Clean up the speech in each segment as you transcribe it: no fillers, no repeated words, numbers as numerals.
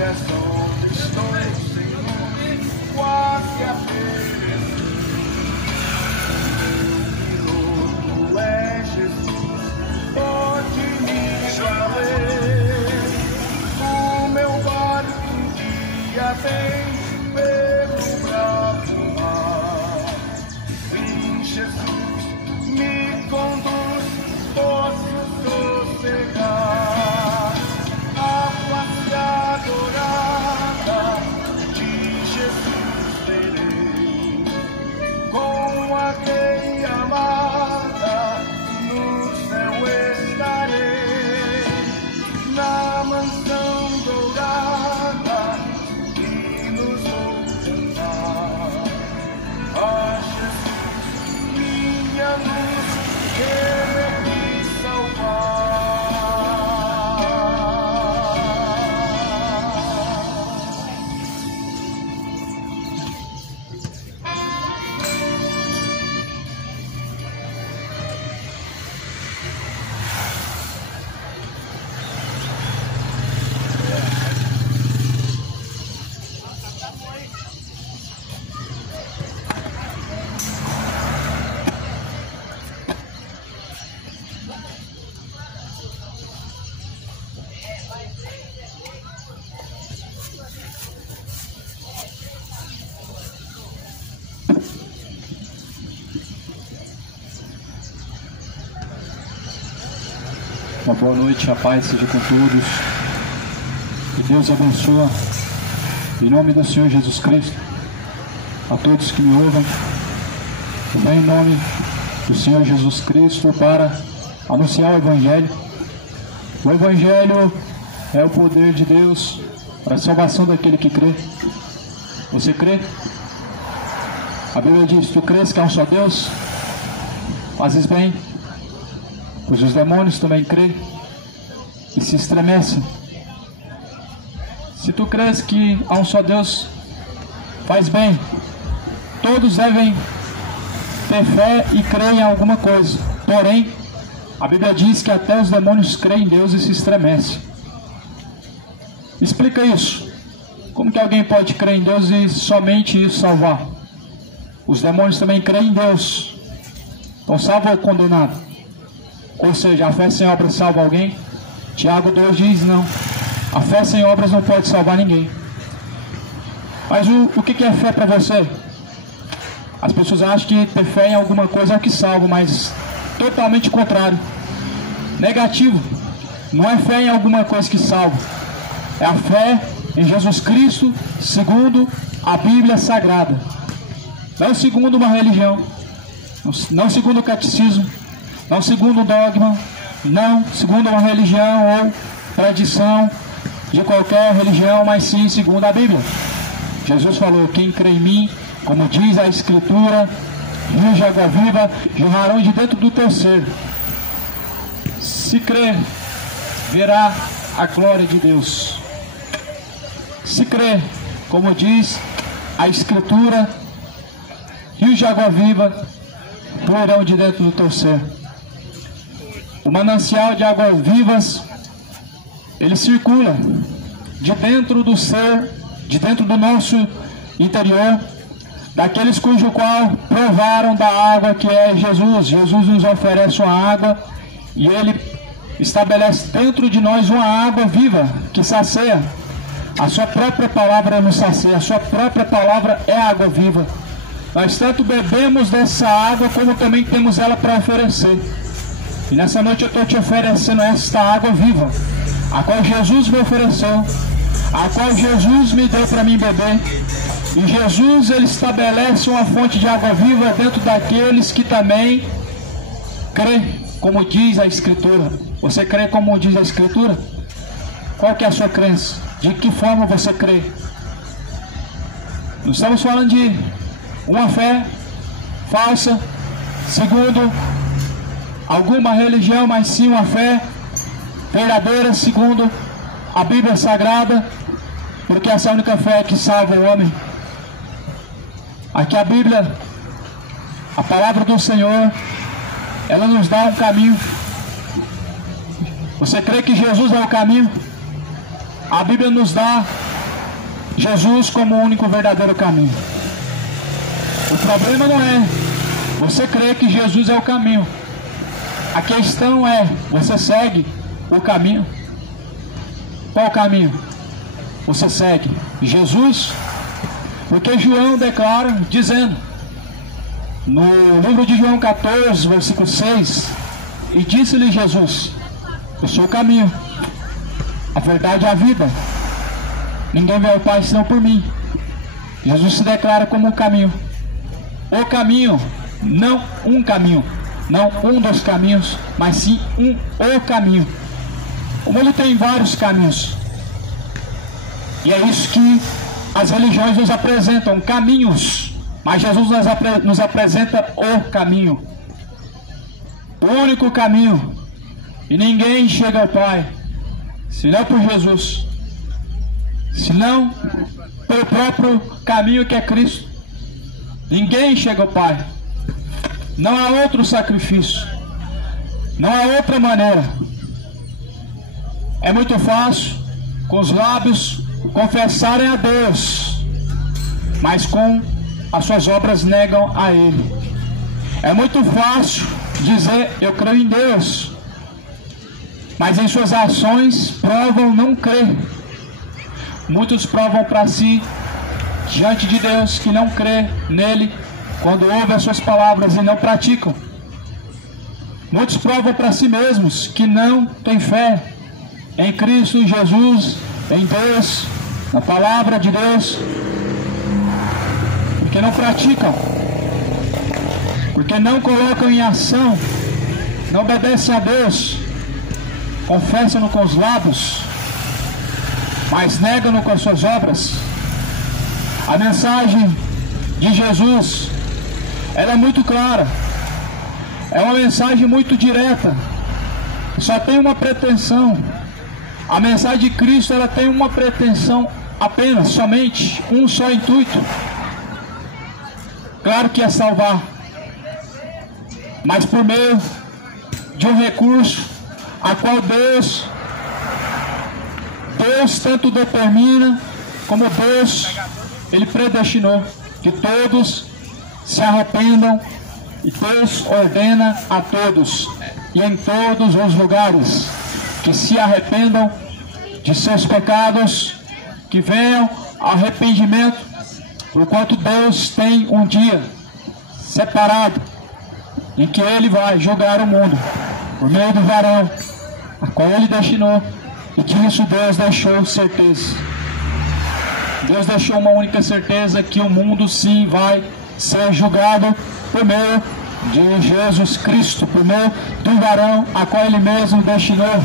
dias onde estou, Senhor, quase a perecer. Piloto é Jesus, pode me valer. O meu barco um dia vem pelo bravo mar. Sim, Jesus, me conduz, posso sossegar. A face adorada de Jesus terei, com a quem amada no céu estarei, na mansão dourada que nos vou cantar. A Jesus, minha luz, Ele é me salvar. Uma boa noite, a paz seja com todos. Que Deus abençoe, em nome do Senhor Jesus Cristo, a todos que me ouvem. Também em nome do Senhor Jesus Cristo, para anunciar o Evangelho. O Evangelho é o poder de Deus para a salvação daquele que crê. Você crê? A Bíblia diz: tu crês que há um só Deus? Fazes bem, pois os demônios também crêem e se estremecem. Se tu crês que há um só Deus, faz bem. Todos devem ter fé e crer em alguma coisa. Porém, a Bíblia diz que até os demônios creem em Deus e se estremecem. Explica isso. Como que alguém pode crer em Deus e somente isso salvar? Os demônios também creem em Deus. Então salva ou condenado? Ou seja, a fé sem obras salva alguém? Tiago 2 diz não. A fé sem obras não pode salvar ninguém. Mas o que é fé para você? As pessoas acham que ter fé em alguma coisa é o que salva, mas totalmente contrário. Negativo. Não é fé em alguma coisa que salva. É a fé em Jesus Cristo, segundo a Bíblia Sagrada. Não segundo uma religião. Não segundo o catecismo. Não segundo um dogma, não segundo uma religião ou tradição de qualquer religião, mas sim segundo a Bíblia. Jesus falou: quem crê em mim, como diz a Escritura, rios de água viva jorrarão de dentro do teu ser. Se crer, verá a glória de Deus. Se crer, como diz a Escritura, rios de água viva fluirão de dentro do teu ser. O manancial de águas vivas, ele circula de dentro do ser, de dentro do nosso interior, daqueles cujo qual provaram da água que é Jesus. Jesus nos oferece uma água e Ele estabelece dentro de nós uma água viva que sacia. A sua própria palavra nos sacia, a sua própria palavra é água viva. Nós tanto bebemos dessa água como também temos ela para oferecer. E nessa noite eu estou te oferecendo esta água viva, a qual Jesus me ofereceu, a qual Jesus me deu para mim beber. E Jesus, ele estabelece uma fonte de água viva dentro daqueles que também crê, como diz a Escritura. Você crê como diz a Escritura? Qual que é a sua crença? De que forma você crê? Não estamos falando de uma fé falsa, segundo alguma religião, mas sim uma fé verdadeira, segundo a Bíblia Sagrada, porque essa é a única fé que salva o homem. Aqui a Bíblia, a palavra do Senhor, ela nos dá um caminho. Você crê que Jesus é o caminho? A Bíblia nos dá Jesus como o único verdadeiro caminho. O problema não é você crer que Jesus é o caminho. A questão é, você segue o caminho? Qual o caminho? Você segue Jesus? Porque João declara dizendo, no livro de João 14, versículo 6, e disse-lhe Jesus, eu sou o caminho, a verdade e a vida. Ninguém vê ao Pai senão por mim. Jesus se declara como o caminho. O caminho, não um caminho, não um dos caminhos, mas sim o caminho. O mundo tem vários caminhos. E é isso que as religiões nos apresentam, caminhos. Mas Jesus nos apresenta o caminho. O único caminho. E ninguém chega ao Pai, senão por Jesus. Senão pelo próprio caminho que é Cristo. Ninguém chega ao Pai. Não há outro sacrifício. Não há outra maneira. É muito fácil, com os lábios, confessarem a Deus, mas com as suas obras negam a Ele. É muito fácil dizer, eu creio em Deus, mas em suas ações provam não crer. Muitos provam para si, diante de Deus, que não crê nele, quando ouvem as suas palavras e não praticam. Muitos provam para si mesmos que não têm fé em Cristo, em Jesus, em Deus, na palavra de Deus, porque não praticam, porque não colocam em ação, não obedecem a Deus, confessam-no com os lábios, mas negam-no com as suas obras. A mensagem de Jesus, ela é muito clara, é uma mensagem muito direta, só tem uma pretensão. A mensagem de Cristo, ela tem uma pretensão apenas, somente, um só intuito. Claro que é salvar, mas por meio de um recurso a qual Deus tanto determina, como Deus, Ele predestinou que todos se arrependam, e Deus ordena a todos, e em todos os lugares, que se arrependam de seus pecados, que venham ao arrependimento, porquanto Deus tem um dia separado em que Ele vai julgar o mundo por meio do varão a qual Ele destinou, e disso Deus deixou certeza. Deus deixou uma única certeza, que o mundo sim vai ser julgado por meio de Jesus Cristo, por meio do varão a qual Ele mesmo destinou.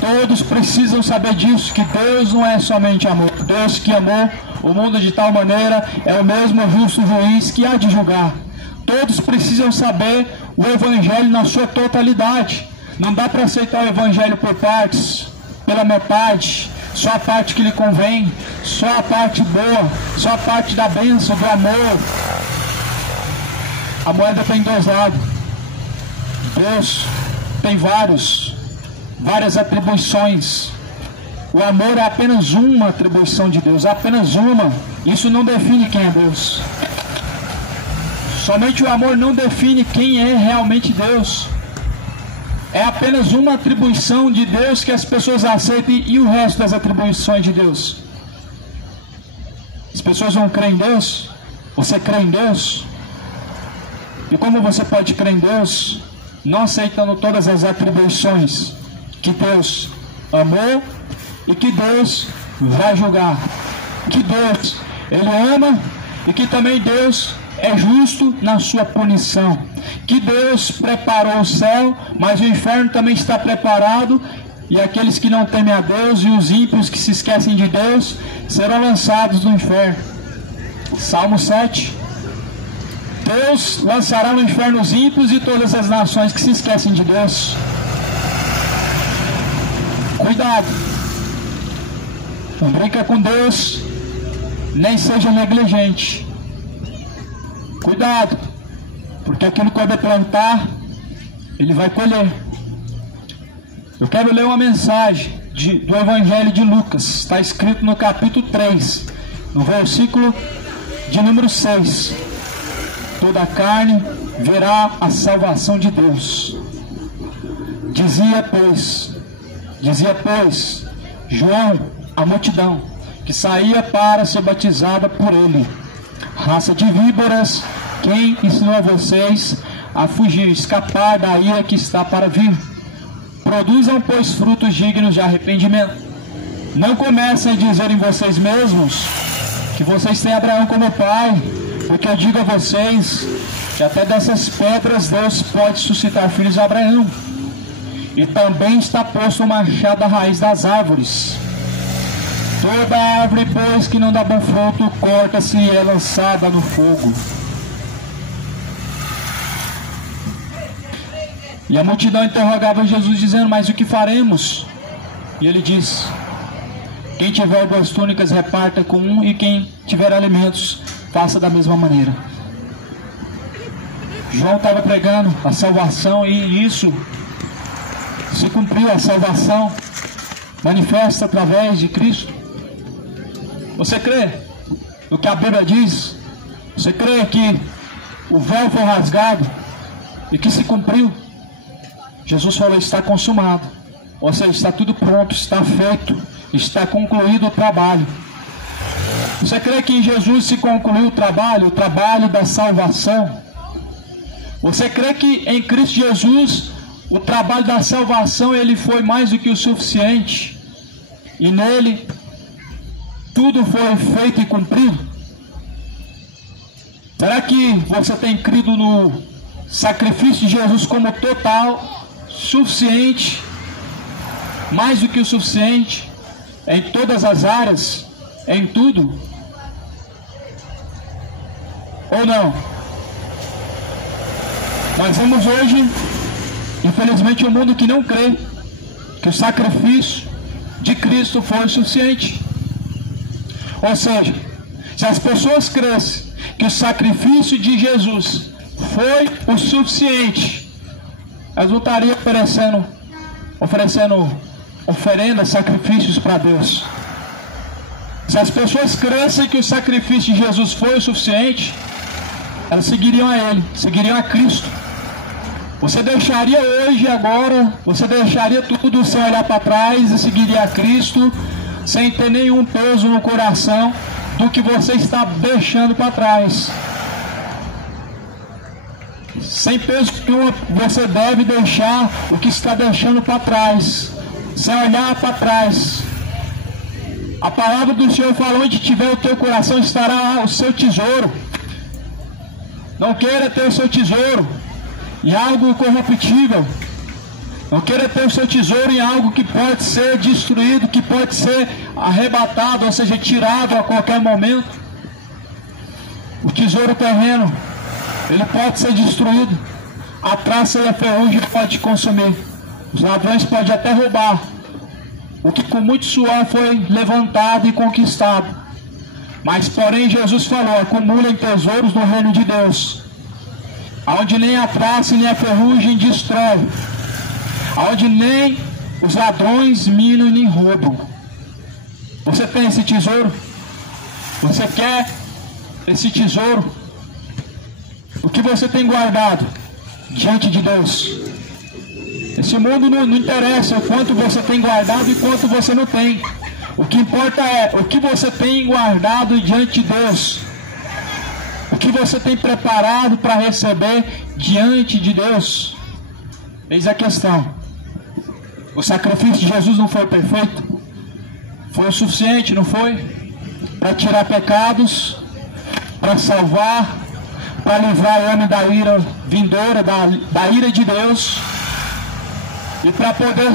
Todos precisam saber disso, que Deus não é somente amor. Deus que amou o mundo de tal maneira é o mesmo justo juiz que há de julgar. Todos precisam saber o Evangelho na sua totalidade. Não dá para aceitar o Evangelho por partes, pela metade, só a parte que lhe convém, só a parte boa, só a parte da bênção, do amor. A moeda tem dois lados. Deus tem várias atribuições. O amor é apenas uma atribuição de Deus, apenas uma. Isso não define quem é Deus. Somente o amor não define quem é realmente Deus. É apenas uma atribuição de Deus que as pessoas aceitem, e o resto das atribuições de Deus. As pessoas não creem em Deus. Você crê em Deus? E como você pode crer em Deus, não aceitando todas as atribuições que Deus amou e que Deus vai julgar? Que Deus, Ele ama, e que também Deus é justo na sua punição. Que Deus preparou o céu, mas o inferno também está preparado, e aqueles que não temem a Deus e os ímpios que se esquecem de Deus serão lançados no inferno. Salmo 7. Deus lançará no inferno os ímpios e todas as nações que se esquecem de Deus. Cuidado. Não brinca com Deus, nem seja negligente. Cuidado, porque aquilo que ele plantar, ele vai colher. Eu quero ler uma mensagem do Evangelho de Lucas. Está escrito no capítulo 3, no versículo de número 6. Toda a carne verá a salvação de Deus. Dizia, pois, João, a multidão, que saía para ser batizada por ele: raça de víboras, quem ensinou a vocês a fugir, escapar da ira que está para vir? Produzam, pois, frutos dignos de arrependimento. Não comecem a dizer em vocês mesmos que vocês têm Abraão como pai, porque eu digo a vocês que até dessas pedras Deus pode suscitar filhos a Abraão. E também está posto o machado à raiz das árvores. Toda árvore, pois, que não dá bom fruto, corta-se e é lançada no fogo. E a multidão interrogava Jesus, dizendo: mas o que faremos? E ele diz: quem tiver 2 túnicas, reparta com um, e quem tiver alimentos, faça da mesma maneira. João estava pregando a salvação, e isso se cumpriu. A salvação manifesta através de Cristo. Você crê no que a Bíblia diz? Você crê que o véu foi rasgado e que se cumpriu? Jesus falou: está consumado. Ou seja, está tudo pronto, está feito, está concluído o trabalho. Você crê que em Jesus se concluiu o trabalho da salvação? Você crê que em Cristo Jesus o trabalho da salvação ele foi mais do que o suficiente? E nele tudo foi feito e cumprido? Será que você tem crido no sacrifício de Jesus como total, suficiente, mais do que o suficiente, em todas as áreas, em tudo? Ou não? Nós vemos hoje, infelizmente, um mundo que não crê que o sacrifício de Cristo foi o suficiente. Ou seja, se as pessoas crescem que o sacrifício de Jesus foi o suficiente, elas não estariam oferecendo oferendas, sacrifícios para Deus. Se as pessoas crescem que o sacrifício de Jesus foi o suficiente, elas seguiriam a Ele, seguiriam a Cristo. Você deixaria hoje, agora, você deixaria tudo sem olhar para trás e seguiria a Cristo, sem ter nenhum peso no coração do que você está deixando para trás. Sem peso nenhum, você deve deixar o que está deixando para trás, sem olhar para trás. A palavra do Senhor falou: onde tiver o teu coração estará o seu tesouro. Não queira ter o seu tesouro em algo corruptível. Não queira ter o seu tesouro em algo que pode ser destruído, que pode ser arrebatado, ou seja, tirado a qualquer momento. O tesouro terreno, ele pode ser destruído. A traça e a ferrugem pode consumir. Os ladrões podem até roubar o que com muito suor foi levantado e conquistado. Mas porém Jesus falou: acumulem tesouros no reino de Deus, onde nem a traça nem a ferrugem destrói, onde nem os ladrões minam nem roubam. Você tem esse tesouro? Você quer esse tesouro? O que você tem guardado diante de Deus? Esse mundo não interessa o quanto você tem guardado e quanto você não tem. O que importa é o que você tem guardado diante de Deus. O que você tem preparado para receber diante de Deus. Eis a questão. O sacrifício de Jesus não foi perfeito? Foi o suficiente, não foi? Para tirar pecados, para salvar, para livrar o homem da ira vindoura, da ira de Deus, e para poder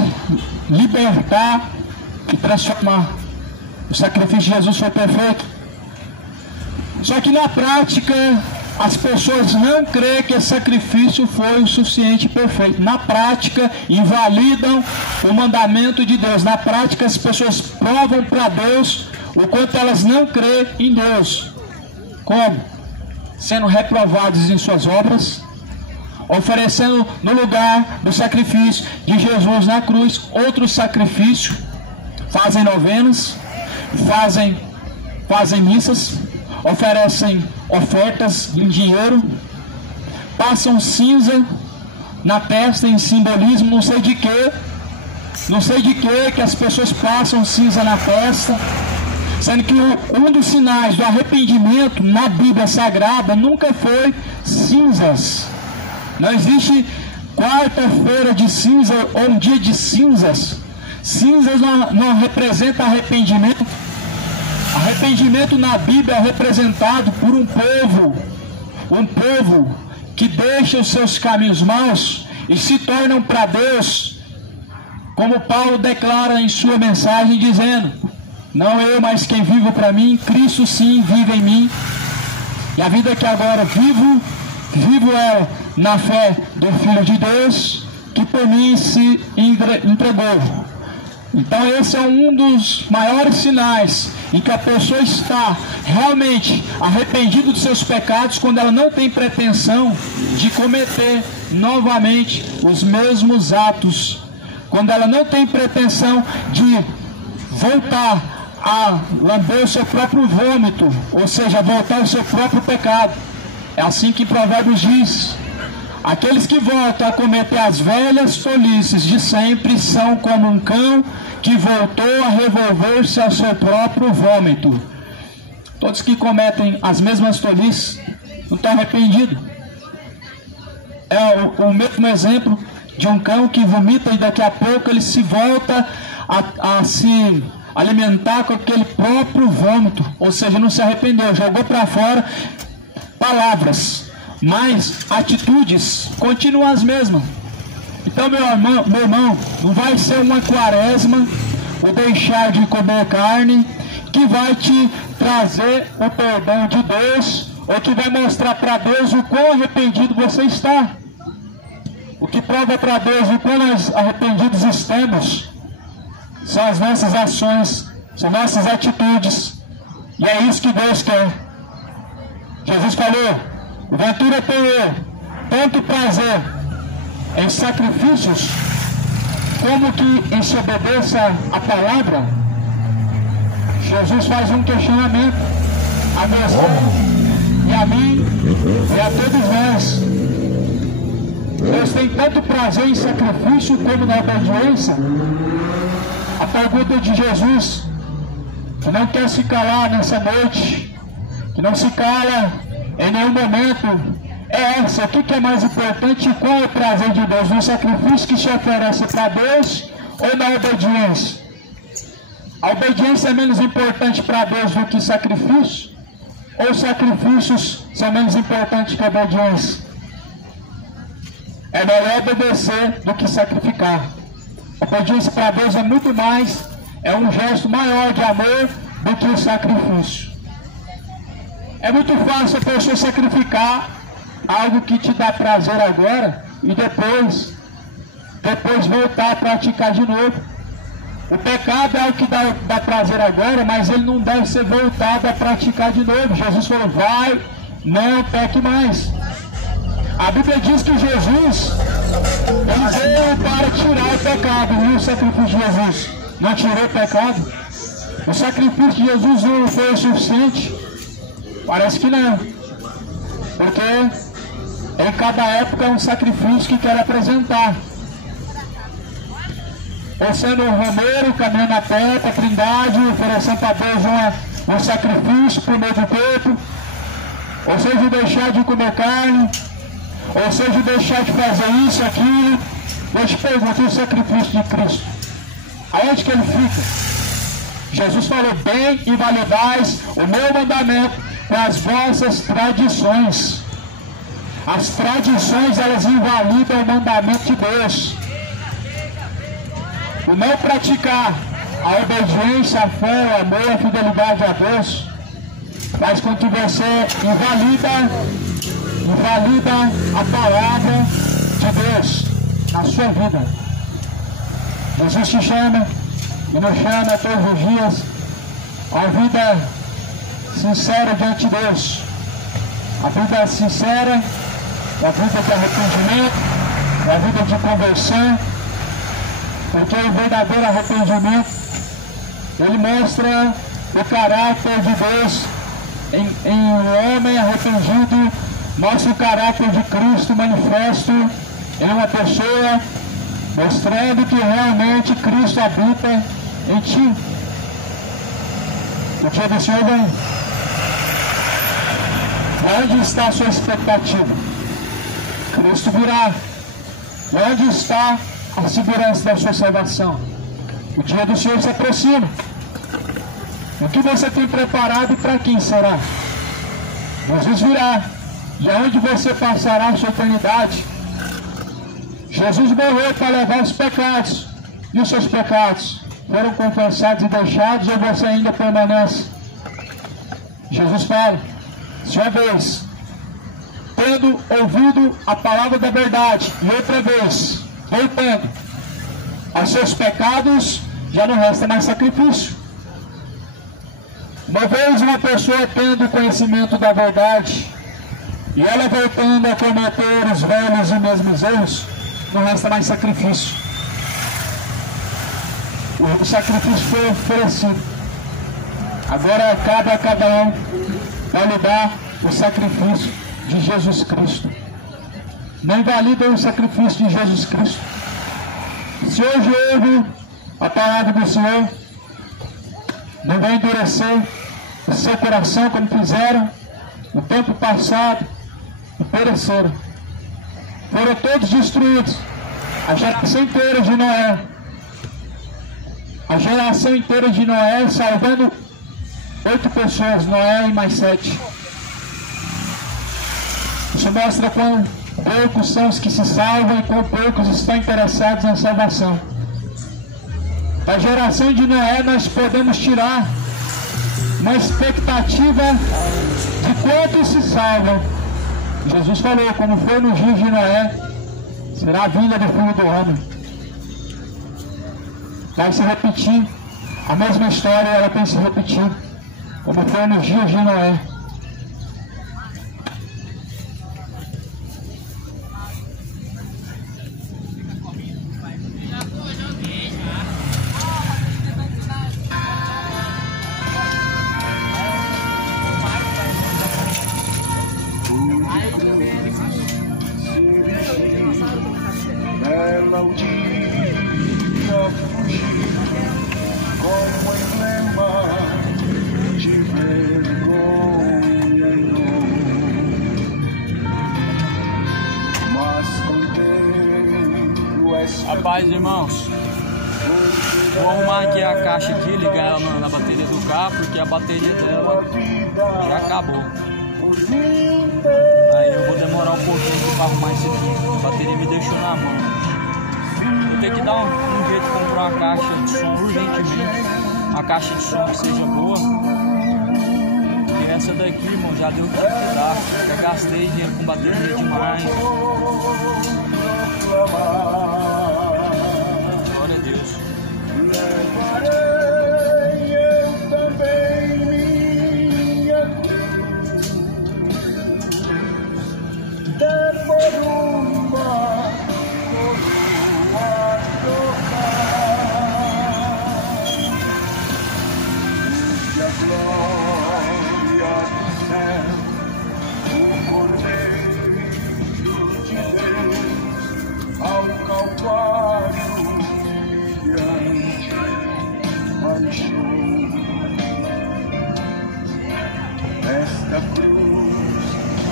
libertar e transformar. O sacrifício de Jesus foi perfeito. Só que na prática as pessoas não creem que esse sacrifício foi o suficiente e perfeito. Na prática invalidam o mandamento de Deus. Na prática as pessoas provam para Deus o quanto elas não creem em Deus. Como? Sendo reprovados em suas obras, oferecendo no lugar do sacrifício de Jesus na cruz outro sacrifício, fazem novenas, fazem missas, oferecem ofertas em dinheiro, passam cinza na testa em simbolismo, não sei de que as pessoas passam cinza na testa, sendo que um dos sinais do arrependimento na Bíblia Sagrada nunca foi cinzas. Não existe quarta-feira de cinza ou um dia de cinzas. Cinzas não representa arrependimento. Arrependimento na Bíblia é representado por um povo que deixa os seus caminhos maus e se tornam para Deus, como Paulo declara em sua mensagem, dizendo: não eu, mas quem vive para mim, Cristo sim vive em mim. E a vida que agora vivo é na fé do Filho de Deus, que por mim se entregou. Então esse é um dos maiores sinais em que a pessoa está realmente arrependida dos seus pecados, quando ela não tem pretensão de cometer novamente os mesmos atos, quando ela não tem pretensão de voltar a lamber o seu próprio vômito, ou seja, voltar ao seu próprio pecado. É assim que Provérbios diz: aqueles que voltam a cometer as velhas tolices de sempre são como um cão que voltou a revolver-se ao seu próprio vômito. Todos que cometem as mesmas tolices não estão arrependidos. É o mesmo exemplo de um cão que vomita e daqui a pouco ele se volta a se alimentar com aquele próprio vômito, ou seja, não se arrependeu, jogou para fora palavras, mas atitudes continuam as mesmas. Então, meu irmão, não vai ser uma quaresma, o deixar de comer carne, que vai te trazer o perdão de Deus, ou que vai mostrar para Deus o quão arrependido você está. O que prova para Deus o quão arrependidos estamos são as nossas ações, são nossas atitudes, e é isso que Deus quer. Jesus falou: ventura tenho eu tanto prazer em sacrifícios, como que em se obedeça a palavra. Jesus faz um questionamento a você e a mim e a todos nós. Deus tem tanto prazer em sacrifício como na obediência? A pergunta de Jesus, que não quer se calar nessa noite, que não se cala em nenhum momento, é essa: o que é mais importante e qual é o prazer de Deus? No sacrifício que se oferece para Deus ou na obediência? A obediência é menos importante para Deus do que sacrifício? Ou sacrifícios são menos importantes que a obediência? É melhor obedecer do que sacrificar. A obediência para Deus é muito mais, é um gesto maior de amor do que o sacrifício. É muito fácil a pessoa sacrificar algo que te dá prazer agora e depois voltar a praticar de novo. O pecado é algo que dá prazer agora, mas ele não deve ser voltado a praticar de novo. Jesus falou: vai, não peque mais. A Bíblia diz que Jesus veio para tirar o pecado, e o sacrifício de Jesus não tirou o pecado. O sacrifício de Jesus não foi o suficiente? Parece que não, porque em cada época é um sacrifício que quer apresentar. Ou sendo um romeiro, caminhando a pé para a Trindade, oferecendo para Deus um sacrifício por meio do corpo, ou seja, deixar de comer carne, ou seja, deixar de fazer isso, aquilo. Eu te pergunto: o sacrifício de Cristo, aonde que ele fica? Jesus falou: bem invalidais o meu mandamento com as vossas tradições. As tradições, elas invalidam o mandamento de Deus. O não praticar a obediência, a fé, o amor, a fidelidade a Deus faz com que você invalida a palavra de Deus na sua vida. Jesus te chama e nos chama todos os dias a vida sincera diante de Deus. A vida sincera é a vida de arrependimento, é a vida de conversão, porque o verdadeiro arrependimento Ele mostra o caráter de Deus em um homem arrependido, mostra o caráter de Cristo manifesto em uma pessoa, mostrando que realmente Cristo habita em ti. O dia do Senhor vem. Onde está a sua expectativa? Cristo virá. Onde está a segurança da sua salvação? O dia do Senhor se aproxima. O que você tem preparado e para quem será? Jesus virá. E aonde você passará a sua eternidade? Jesus morreu para levar os pecados. E os seus pecados foram confessados e deixados, ou você ainda permanece? Jesus fala: se uma vez, tendo ouvido a palavra da verdade, e outra vez, voltando aos seus pecados, já não resta mais sacrifício. Uma vez uma pessoa tendo conhecimento da verdade, e ela voltando a cometer os velhos e mesmos erros, não resta mais sacrifício. O sacrifício foi oferecido. Agora cabe a cada um validar o sacrifício de Jesus Cristo. Não invalida o sacrifício de Jesus Cristo. Se hoje ouve a palavra do Senhor, não vai endurecer o seu coração como fizeram no tempo passado e pereceram. Foram todos destruídos. A geração inteira de Noé. A geração inteira de Noé, salvando 8 pessoas, Noé e mais 7. Isso mostra quão poucos são os que se salvam e quão poucos estão interessados na salvação. Da geração de Noé nós podemos tirar uma expectativa de quantos se salvam. Jesus falou: como foi no dia de Noé, será a vinda do Filho do Homem. Vai se repetir. A mesma história, ela tem se repetido, como foi nos dias de Noé. Ela o dia fugir como emblema de vergonha e dor, mas contemplo A paz, irmãos. Vou arrumar aqui a caixa aqui, ligar ela na bateria do carro, porque a bateria dela já acabou. Aí eu vou demorar um pouquinho aqui para arrumar isso aqui. A bateria me deixou na mão. Vou ter que dar um jeito de comprar uma caixa de som urgentemente. Uma caixa de som que seja boa. E essa daqui, irmão, já deu o que dar. Já gastei dinheiro com bateria demais. Glória a Deus. levarei eu também minha cruz, por uma coroa trocar, e a glória do céu, o Cordeiro de Deus, ao Calvário humilhante baixou. Esta cruz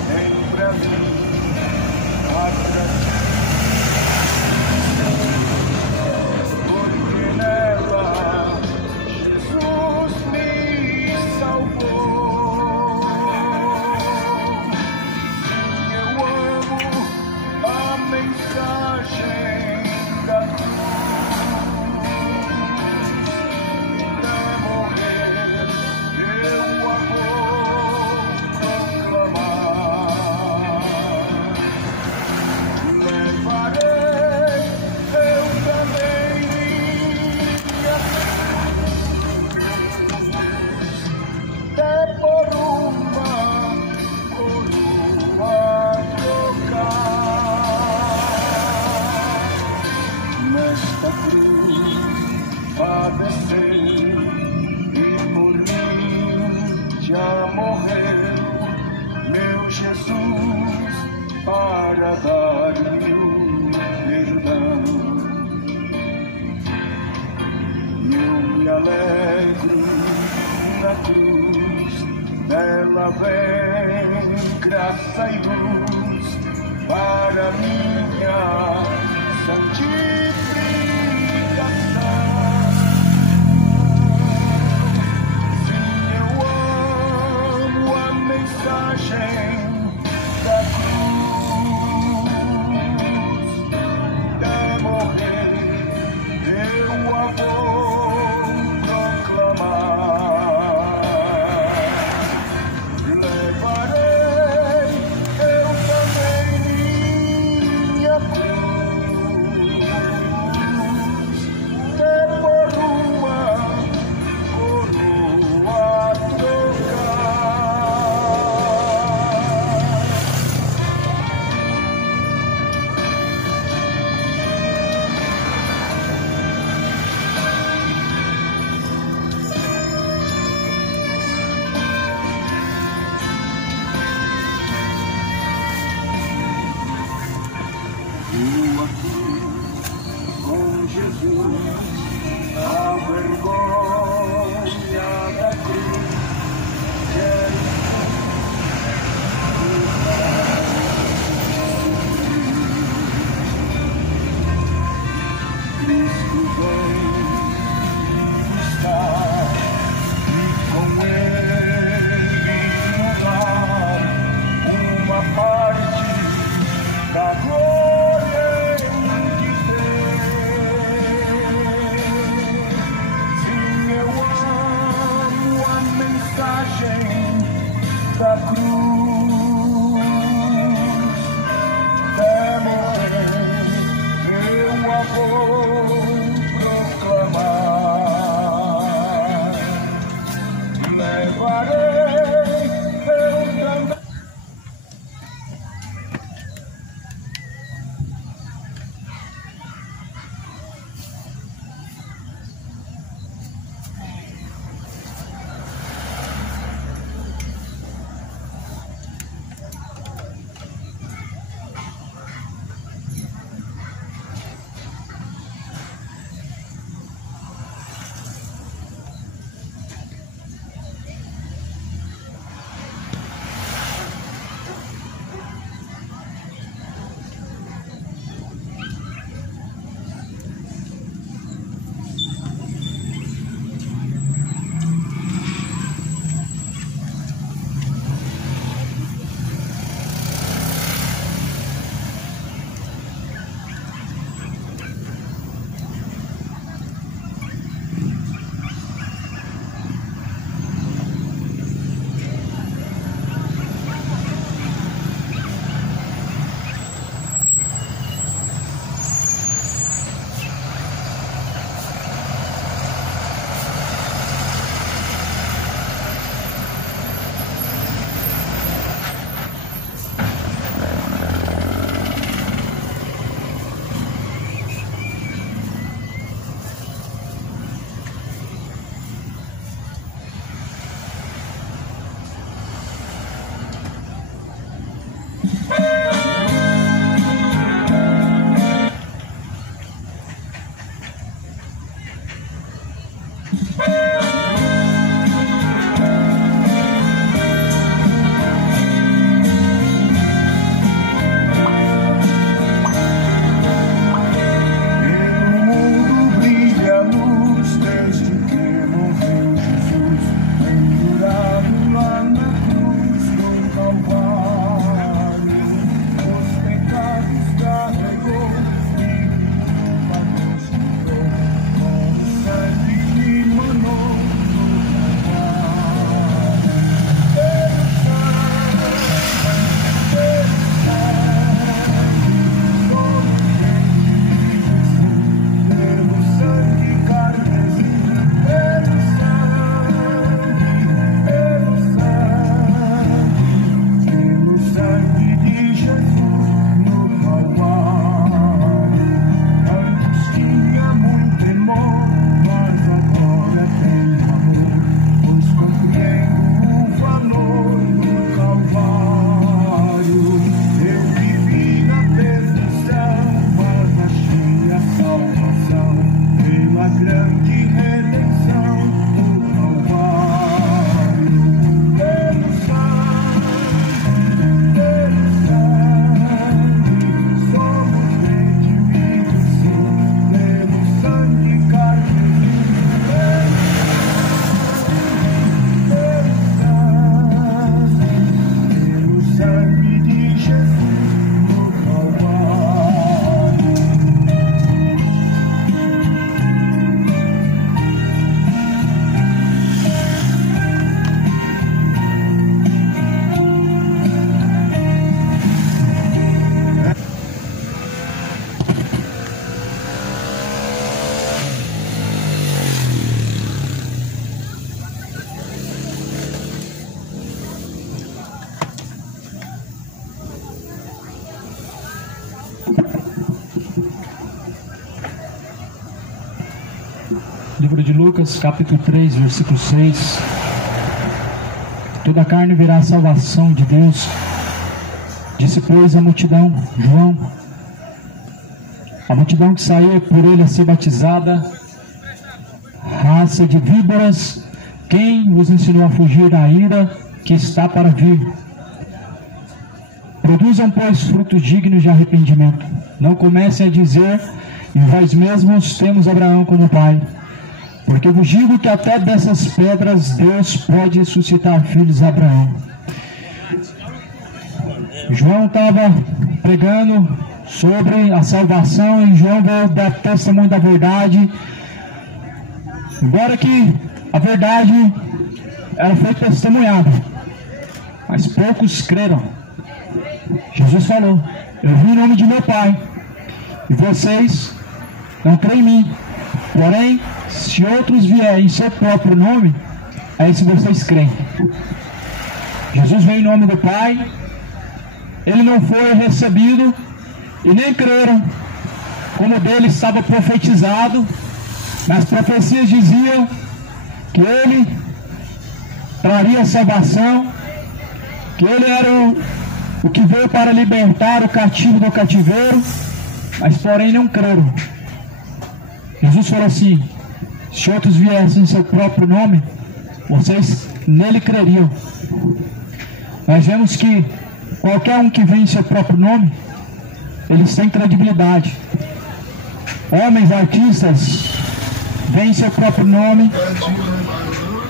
tem pra mim porque nela Jesus me salvou. E eu amo a mensagem da cruz. Pra morrer eu a vou proclamar. Levarei eu também minha cruz, até por uma coroa trocar. Nesta cruz padecer alegro na cruz, dela vem graça e luz para minha santificação. Sim, eu amo a mensagem da cruz, até morrer eu a vou proclamar. Levarei eu também minha cruz, até por uma coroa trocar. Eu aqui com Jesus, a vergonha da cruz, Cristo vem estar e com ele levar uma parte da glória de Deus. Sim, eu amo a mensagem da cruz, até morrer eu a vou proclamar. Levarei eu também. Mano livro de Lucas, capítulo 3, versículo 6. Toda a carne verá a salvação de Deus. Disse, pois, a multidão, João, a multidão que saía por ele a ser batizada, raça de víboras, quem vos ensinou a fugir da ira que está para vir? Produzam, pois, frutos dignos de arrependimento. Não comecem a dizer, e vós mesmos temos Abraão como pai. Porque vos digo que até dessas pedras Deus pode suscitar filhos a Abraão. João estava pregando sobre a salvação e João veio dar testemunho da verdade. Embora que a verdade ela foi testemunhada, mas poucos creram. Jesus falou, eu vim em nome de meu Pai, e vocês não creem em mim. Porém, se outros vierem em seu próprio nome, aí se vocês creem. Jesus veio em nome do Pai, ele não foi recebido, e nem creram, como dele estava profetizado. Nas profecias diziam que ele traria salvação, que ele era o que veio para libertar o cativo do cativeiro, mas porém não creram. Jesus falou assim, se outros viessem em seu próprio nome, vocês nele creriam. Nós vemos que qualquer um que vem em seu próprio nome, eles têm credibilidade. Homens, artistas, vêm em seu próprio nome,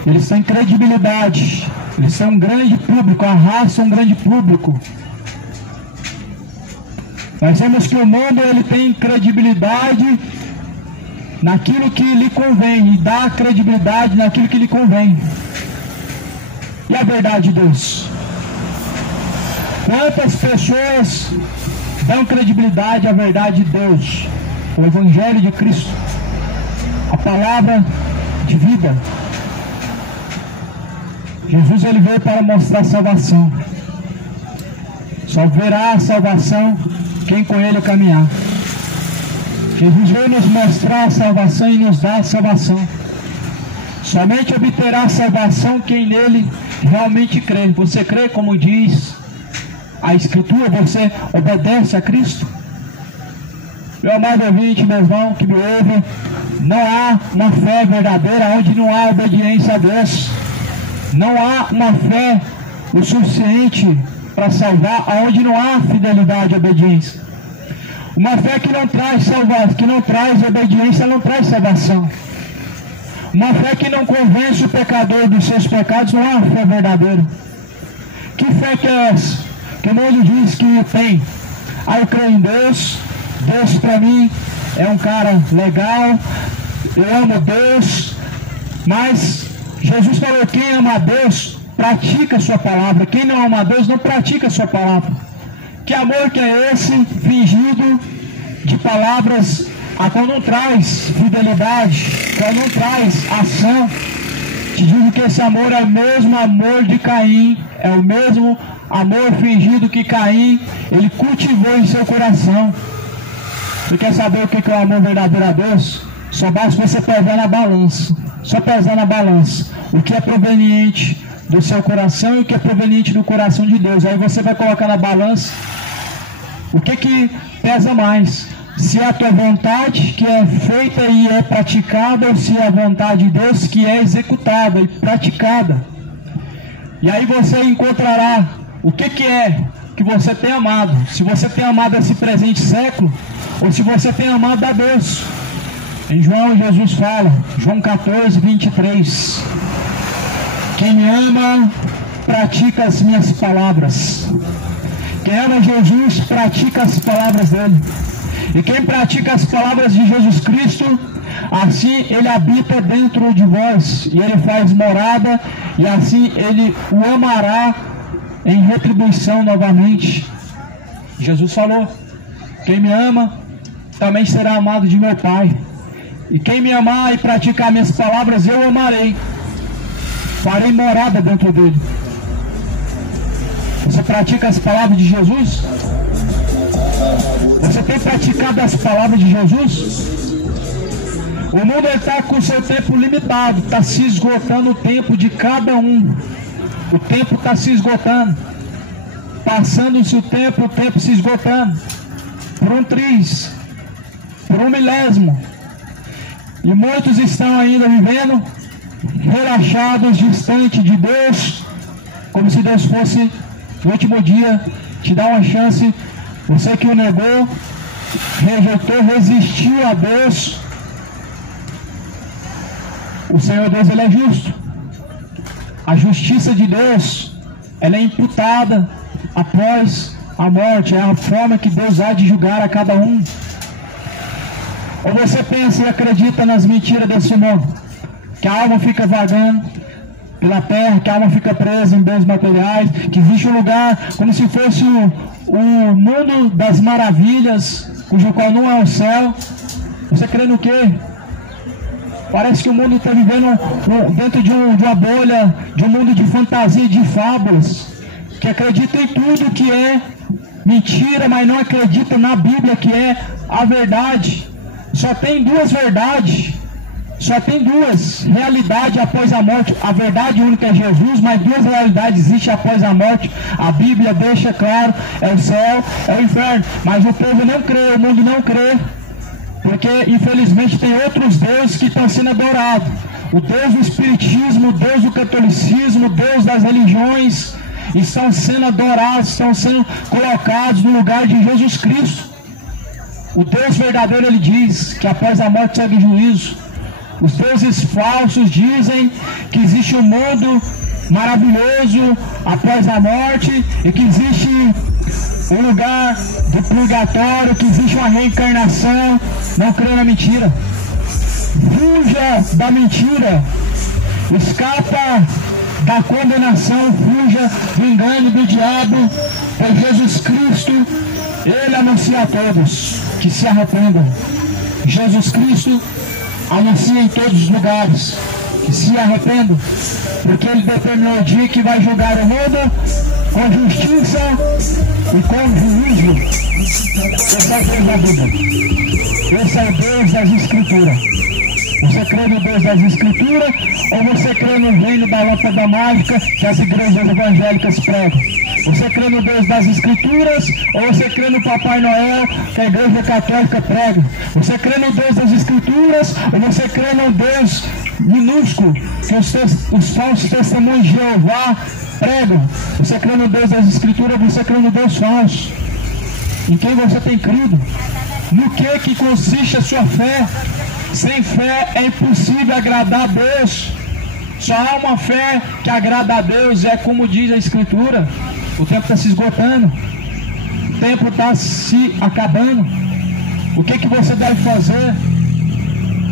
eles têm credibilidade, eles são um grande público, arrastam um grande público. Nós vemos que o mundo ele tem credibilidade naquilo que lhe convém, e dá credibilidade naquilo que lhe convém. E a verdade de Deus? Quantas pessoas dão credibilidade à verdade de Deus? O Evangelho de Cristo, a palavra de vida. Jesus ele veio para mostrar a salvação. Só verá a salvação quem com ele caminhar. Jesus veio nos mostrar a salvação e nos dar a salvação. Somente obterá a salvação quem nele realmente crê. Você crê como diz a Escritura? Você obedece a Cristo? Meu amado ouvinte, meu irmão que me ouve, não há uma fé verdadeira onde não há obediência a Deus. Não há uma fé o suficiente para salvar onde não há fidelidade e obediência. Uma fé que não traz salvação, que não traz obediência, não traz salvação. Uma fé que não convence o pecador dos seus pecados, não é uma fé verdadeira. Que fé que é essa? Que o mundo diz que tem. Eu creio em Deus, Deus para mim é um cara legal, eu amo Deus, mas Jesus falou, quem ama a Deus, pratica a sua palavra. Quem não ama a Deus, não pratica a sua palavra. Que amor que é esse, fingido, de palavras, a qual não traz fidelidade, qual não traz ação. Te digo que esse amor é o mesmo amor de Caim, é o mesmo amor fingido que Caim, ele cultivou em seu coração. Você quer saber o que é o amor verdadeiro a Deus? Só basta você pesar na balança, só pesar na balança o que é proveniente do seu coração e o que é proveniente do coração de Deus. Aí você vai colocar na balança o que pesa mais, se é a tua vontade que é feita e é praticada, ou se é a vontade de Deus que é executada e praticada. E aí você encontrará o que é que você tem amado, se você tem amado esse presente século ou se você tem amado a Deus. Em João, Jesus fala, João 14, 23, quem me ama, pratica as minhas palavras. Quem ama Jesus, pratica as palavras dele. E quem pratica as palavras de Jesus Cristo, assim ele habita dentro de vós, e ele faz morada, e assim ele o amará em retribuição novamente. Jesus falou, quem me ama, também será amado de meu Pai. E quem me amar e praticar minhas palavras, eu amarei. Farei morada dentro dele. Você pratica as palavras de Jesus? Você tem praticado as palavras de Jesus? O mundo está com o seu tempo limitado, está se esgotando o tempo de cada um. O tempo está se esgotando. Passando-se o tempo se esgotando. Por um triz, por um milésimo. E muitos estão ainda vivendo relaxados, distante de Deus, como se Deus fosse no último dia te dar uma chance. Você que o negou, rejeitou, resistiu a Deus, o Senhor Deus, Ele é justo. A justiça de Deus, ela é imputada após a morte. É a forma que Deus há de julgar a cada um. Ou você pensa e acredita nas mentiras desse mundo, que a alma fica vagando pela terra, que a alma fica presa em bens materiais, que existe um lugar como se fosse o mundo das maravilhas, cujo qual não é o céu. Você crê no quê? Parece que o mundo está vivendo dentro de uma bolha, de um mundo de fantasia, de fábulas, que acredita em tudo que é mentira, mas não acredita na Bíblia, que é a verdade. Só tem duas verdades, só tem duas realidades após a morte. A verdade única é Jesus, mas duas realidades existem após a morte. A Bíblia deixa claro, é o céu, é o inferno. Mas o povo não crê, o mundo não crê, porque infelizmente tem outros deuses que estão sendo adorados. O Deus do Espiritismo, o Deus do Catolicismo, o Deus das religiões, estão sendo adorados, estão sendo colocados no lugar de Jesus Cristo. O Deus verdadeiro, ele diz que após a morte segue juízo. Os deuses falsos dizem que existe um mundo maravilhoso após a morte e que existe um lugar do purgatório, que existe uma reencarnação. Não creia na mentira. Fuja da mentira. Escapa da condenação, fuja do engano do diabo, pois Jesus Cristo, Ele anuncia a todos que se arrependam. Jesus Cristo anuncia em todos os lugares que se arrependam, porque Ele determinou o dia que vai julgar o mundo com justiça e com juízo. Esse é o Deus da Bíblia. Esse é o Deus das Escrituras. Você crê no Deus das Escrituras ou você crê no reino da lâmpada mágica que as igrejas evangélicas pregam? Você crê no Deus das Escrituras ou você crê no Papai Noel que a igreja católica prega? Você crê no Deus das Escrituras ou você crê no Deus minúsculo que os falsos testemunhos de Jeová pregam? Você crê no Deus das Escrituras ou você crê no Deus falso? Em quem você tem crido? No que consiste a sua fé? Sem fé é impossível agradar a Deus. Só há uma fé que agrada a Deus, é como diz a Escritura. O tempo está se esgotando, o tempo está se acabando. O que você deve fazer?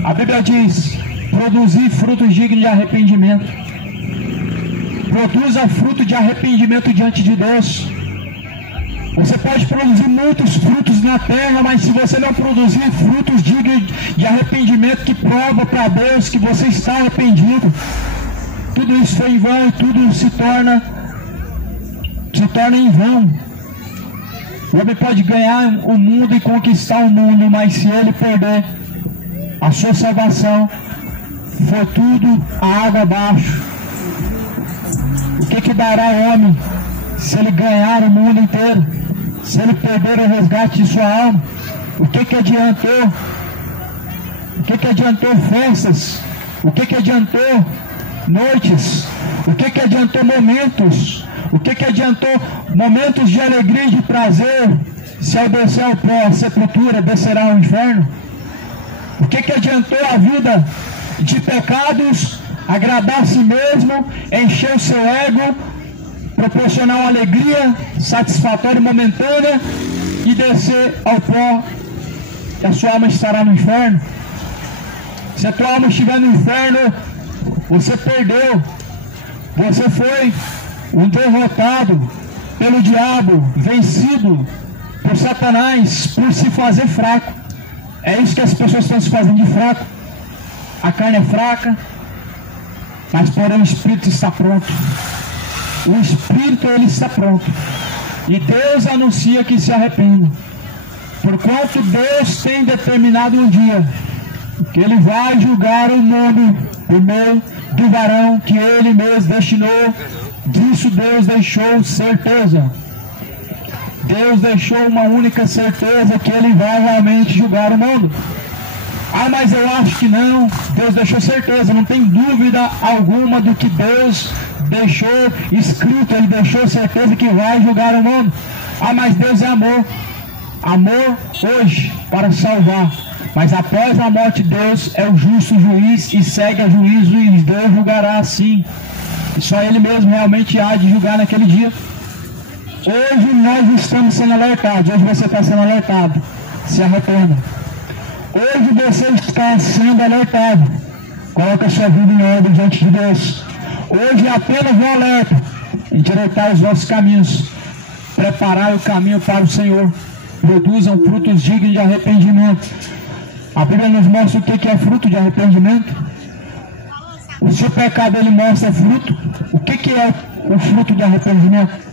A Bíblia diz: produzir frutos dignos de arrependimento. Produza fruto de arrependimento diante de Deus. Você pode produzir muitos frutos na terra, mas se você não produzir frutos dignos de arrependimento que prova para Deus que você está arrependido, tudo isso foi em vão e tudo se torna em vão. O homem pode ganhar o mundo e conquistar o mundo, mas se ele perder a sua salvação, for tudo a água abaixo. O que dará ao homem se ele ganhar o mundo inteiro? Se ele perder o resgate de sua alma? O que adiantou? O que adiantou festas? O que adiantou noites? O que adiantou momentos? O que adiantou momentos de alegria e de prazer, se ao descer ao pó, a sepultura, descerá ao inferno? O que adiantou a vida de pecados, agradar a si mesmo, encher o seu ego, proporcionar uma alegria satisfatória e momentânea e descer ao pó, e a sua alma estará no inferno? Se a tua alma estiver no inferno, você perdeu. Você foi um derrotado pelo diabo, vencido por Satanás, por se fazer fraco. É isso que as pessoas estão se fazendo de fraco. A carne é fraca, mas porém o Espírito está pronto. O Espírito, ele está pronto. E Deus anuncia que se arrependa. Porquanto Deus tem determinado um dia que ele vai julgar o mundo por meio do varão que ele mesmo destinou. Disso Deus deixou certeza. Deus deixou uma única certeza, que ele vai realmente julgar o mundo. Ah, mas eu acho que não. Deus deixou certeza, não tem dúvida alguma do que Deus deixou escrito. Ele deixou certeza que vai julgar o mundo. Ah, mas Deus é amor. Amor hoje para salvar. Mas após a morte, Deus é o justo juiz e segue a juízo, e Deus julgará assim. E só Ele mesmo realmente há de julgar naquele dia. Hoje nós estamos sendo alertados. Hoje você está sendo alertado. Se arrependa. Hoje você está sendo alertado. Coloque a sua vida em ordem diante de Deus. Hoje é apenas um alerta. Endireitar os vossos caminhos. Preparar o caminho para o Senhor. Produzam frutos dignos de arrependimento. A Bíblia nos mostra o que é fruto de arrependimento. O seu pecado, ele mostra fruto. O que é o fruto de arrependimento?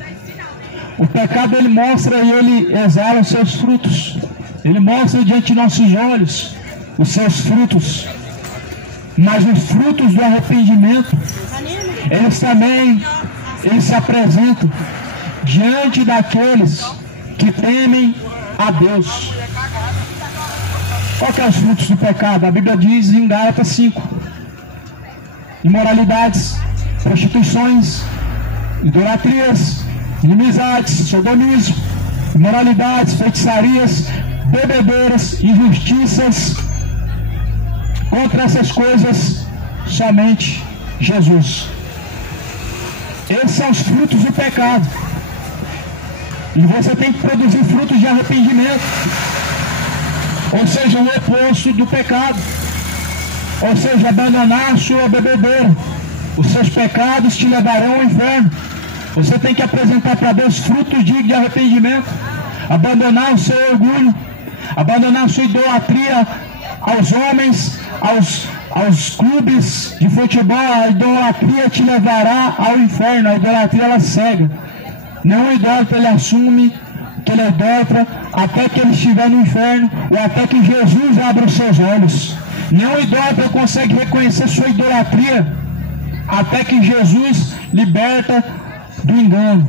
O pecado, ele mostra e ele exala os seus frutos. Ele mostra diante de nossos olhos os seus frutos. Mas os frutos do arrependimento, eles se apresentam diante daqueles que temem a Deus. Qual que é os frutos do pecado? A Bíblia diz em Gálatas 5: imoralidades, prostituições, idolatrias, inimizades, sodomismo, imoralidades, feitiçarias, bebedeiras, injustiças. Contra essas coisas, somente Jesus. Esses são os frutos do pecado. E você tem que produzir frutos de arrependimento. Ou seja, o oposto do pecado. Ou seja, abandonar a sua bebedeira. Os seus pecados te levarão ao inferno. Você tem que apresentar para Deus frutos dignos de arrependimento. Abandonar o seu orgulho. Abandonar a sua idolatria aos homens, aos clubes de futebol. A idolatria te levará ao inferno. A idolatria, ela cega. Nenhum idólatra, ele assume que ele é idólatra até que ele estiver no inferno, ou até que Jesus abra os seus olhos. Nenhum idólatra consegue reconhecer sua idolatria até que Jesus liberta do engano,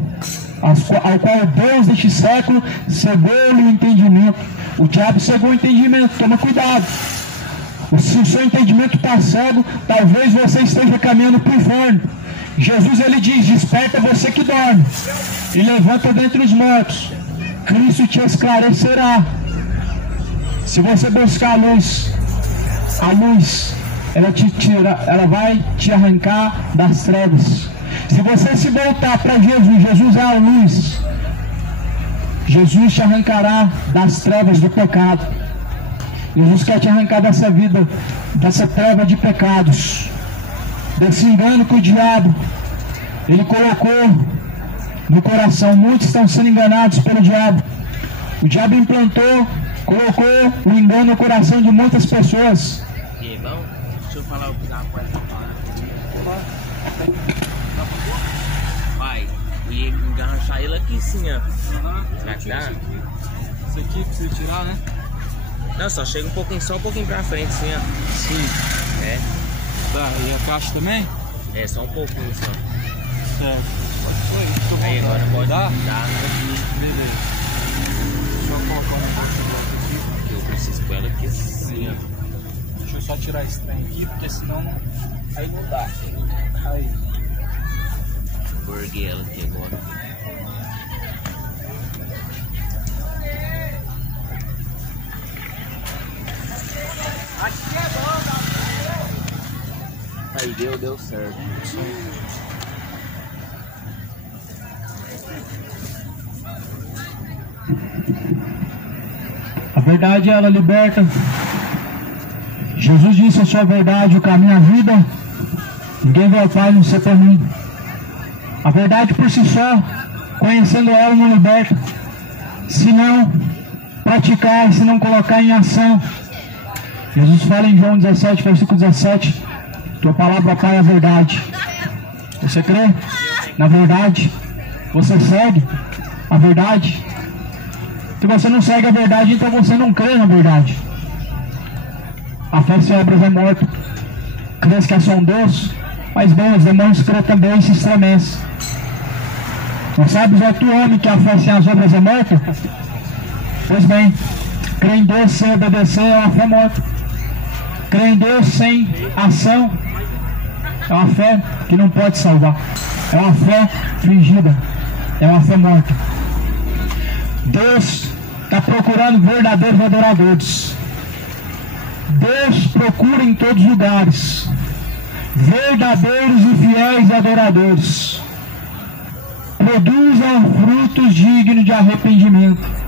ao qual Deus deste século cegou-lhe o entendimento. O diabo cegou o entendimento. Toma cuidado. Se o seu entendimento está cego, talvez você esteja caminhando para o inferno. Jesus, ele diz: desperta você que dorme e levanta dentre os mortos, Cristo te esclarecerá. Se você buscar a luz ela vai te arrancar das trevas. Se você se voltar para Jesus, Jesus é a luz. Jesus te arrancará das trevas do pecado. Jesus quer te arrancar dessa vida, dessa treva de pecados, desse engano que o diabo ele colocou no coração. Muitos estão sendo enganados pelo diabo. O diabo implantou, colocou o engano no coração de muitas pessoas. E irmão, deixa eu falar uma coisa pra falar. Pai, eu ia enganchar ele aqui sim, ó. Será que dá? Isso aqui precisa tirar, né? Não, só chega só um pouquinho pra frente, sim, ó. Sim. É. Tá, e a caixa também? É, só um pouquinho só. Certo. Pode Aí agora pode dar? Dá, né? Beleza. Deixa eu colocar um negócio aqui. Que eu preciso com ela aqui assim, ó. Deixa eu só tirar esse trem aqui, porque senão não... Aí não dá. Aí. Borguei ela aqui agora. Aqui é bom, Aí deu certo. A verdade, ela liberta. Jesus disse: a sua verdade, o caminho, a vida. Ninguém vai ao Pai não ser por mim. A verdade por si só, conhecendo ela, não liberta. Se não praticar, se não colocar em ação. Jesus fala em João 17, versículo 17: tua palavra, Pai, é a verdade. Você crê na verdade? Você segue a verdade? Se você não segue a verdade, então você não crê na verdade. a fé sem obras é morta. Crês que é só um Deus? Mas bem, os demônios crêem também e se estremecem. Não sabes, ó tu homem, que a fé sem as obras é morta? Pois bem, crer em Deus sem obedecer é uma fé morta. Crer em Deus sem ação é uma fé que não pode salvar. É uma fé fingida. É uma fé morta. Deus está procurando verdadeiros adoradores. Deus procura em todos os lugares verdadeiros e fiéis adoradores. Produzam frutos dignos de arrependimento.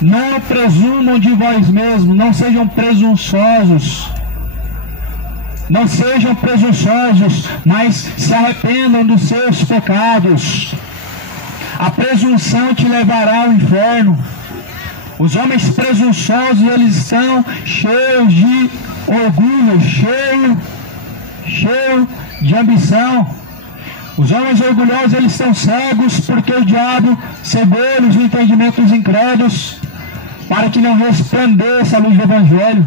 Não presumam de vós mesmos, não sejam presunçosos. Não sejam presunçosos, mas se arrependam dos seus pecados. A presunção te levará ao inferno. Os homens presunçosos, eles estão cheios de orgulho, cheios de ambição. Os homens orgulhosos, eles estão cegos porque o diabo cegou os entendimentos incrédulos para que não resplandeça a luz do Evangelho.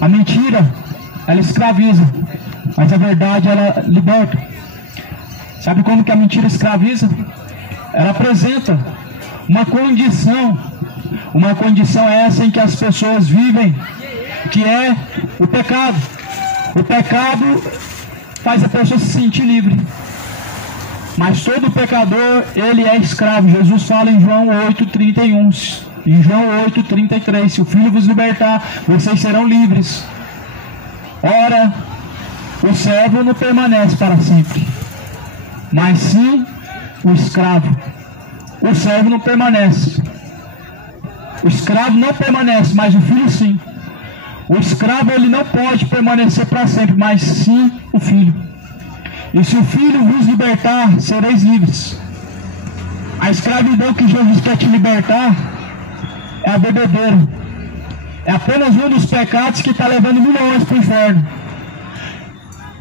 A mentira, ela escraviza, mas a verdade, ela liberta. Sabe como que a mentira escraviza? Ela apresenta uma condição essa em que as pessoas vivem, que é o pecado. O pecado faz a pessoa se sentir livre, mas todo pecador, ele é escravo. Jesus fala em João 8,31, em João 8,33, se o Filho vos libertar, vocês serão livres. Ora, o servo não permanece para sempre, mas sim o escravo. O servo não permanece. O escravo não permanece, mas o filho sim. O escravo, ele não pode permanecer para sempre, mas sim o filho. E se o filho vos libertar, sereis livres. A escravidão que Jesus quer te libertar é a bebedeira. É apenas um dos pecados que está levando milhões para o inferno.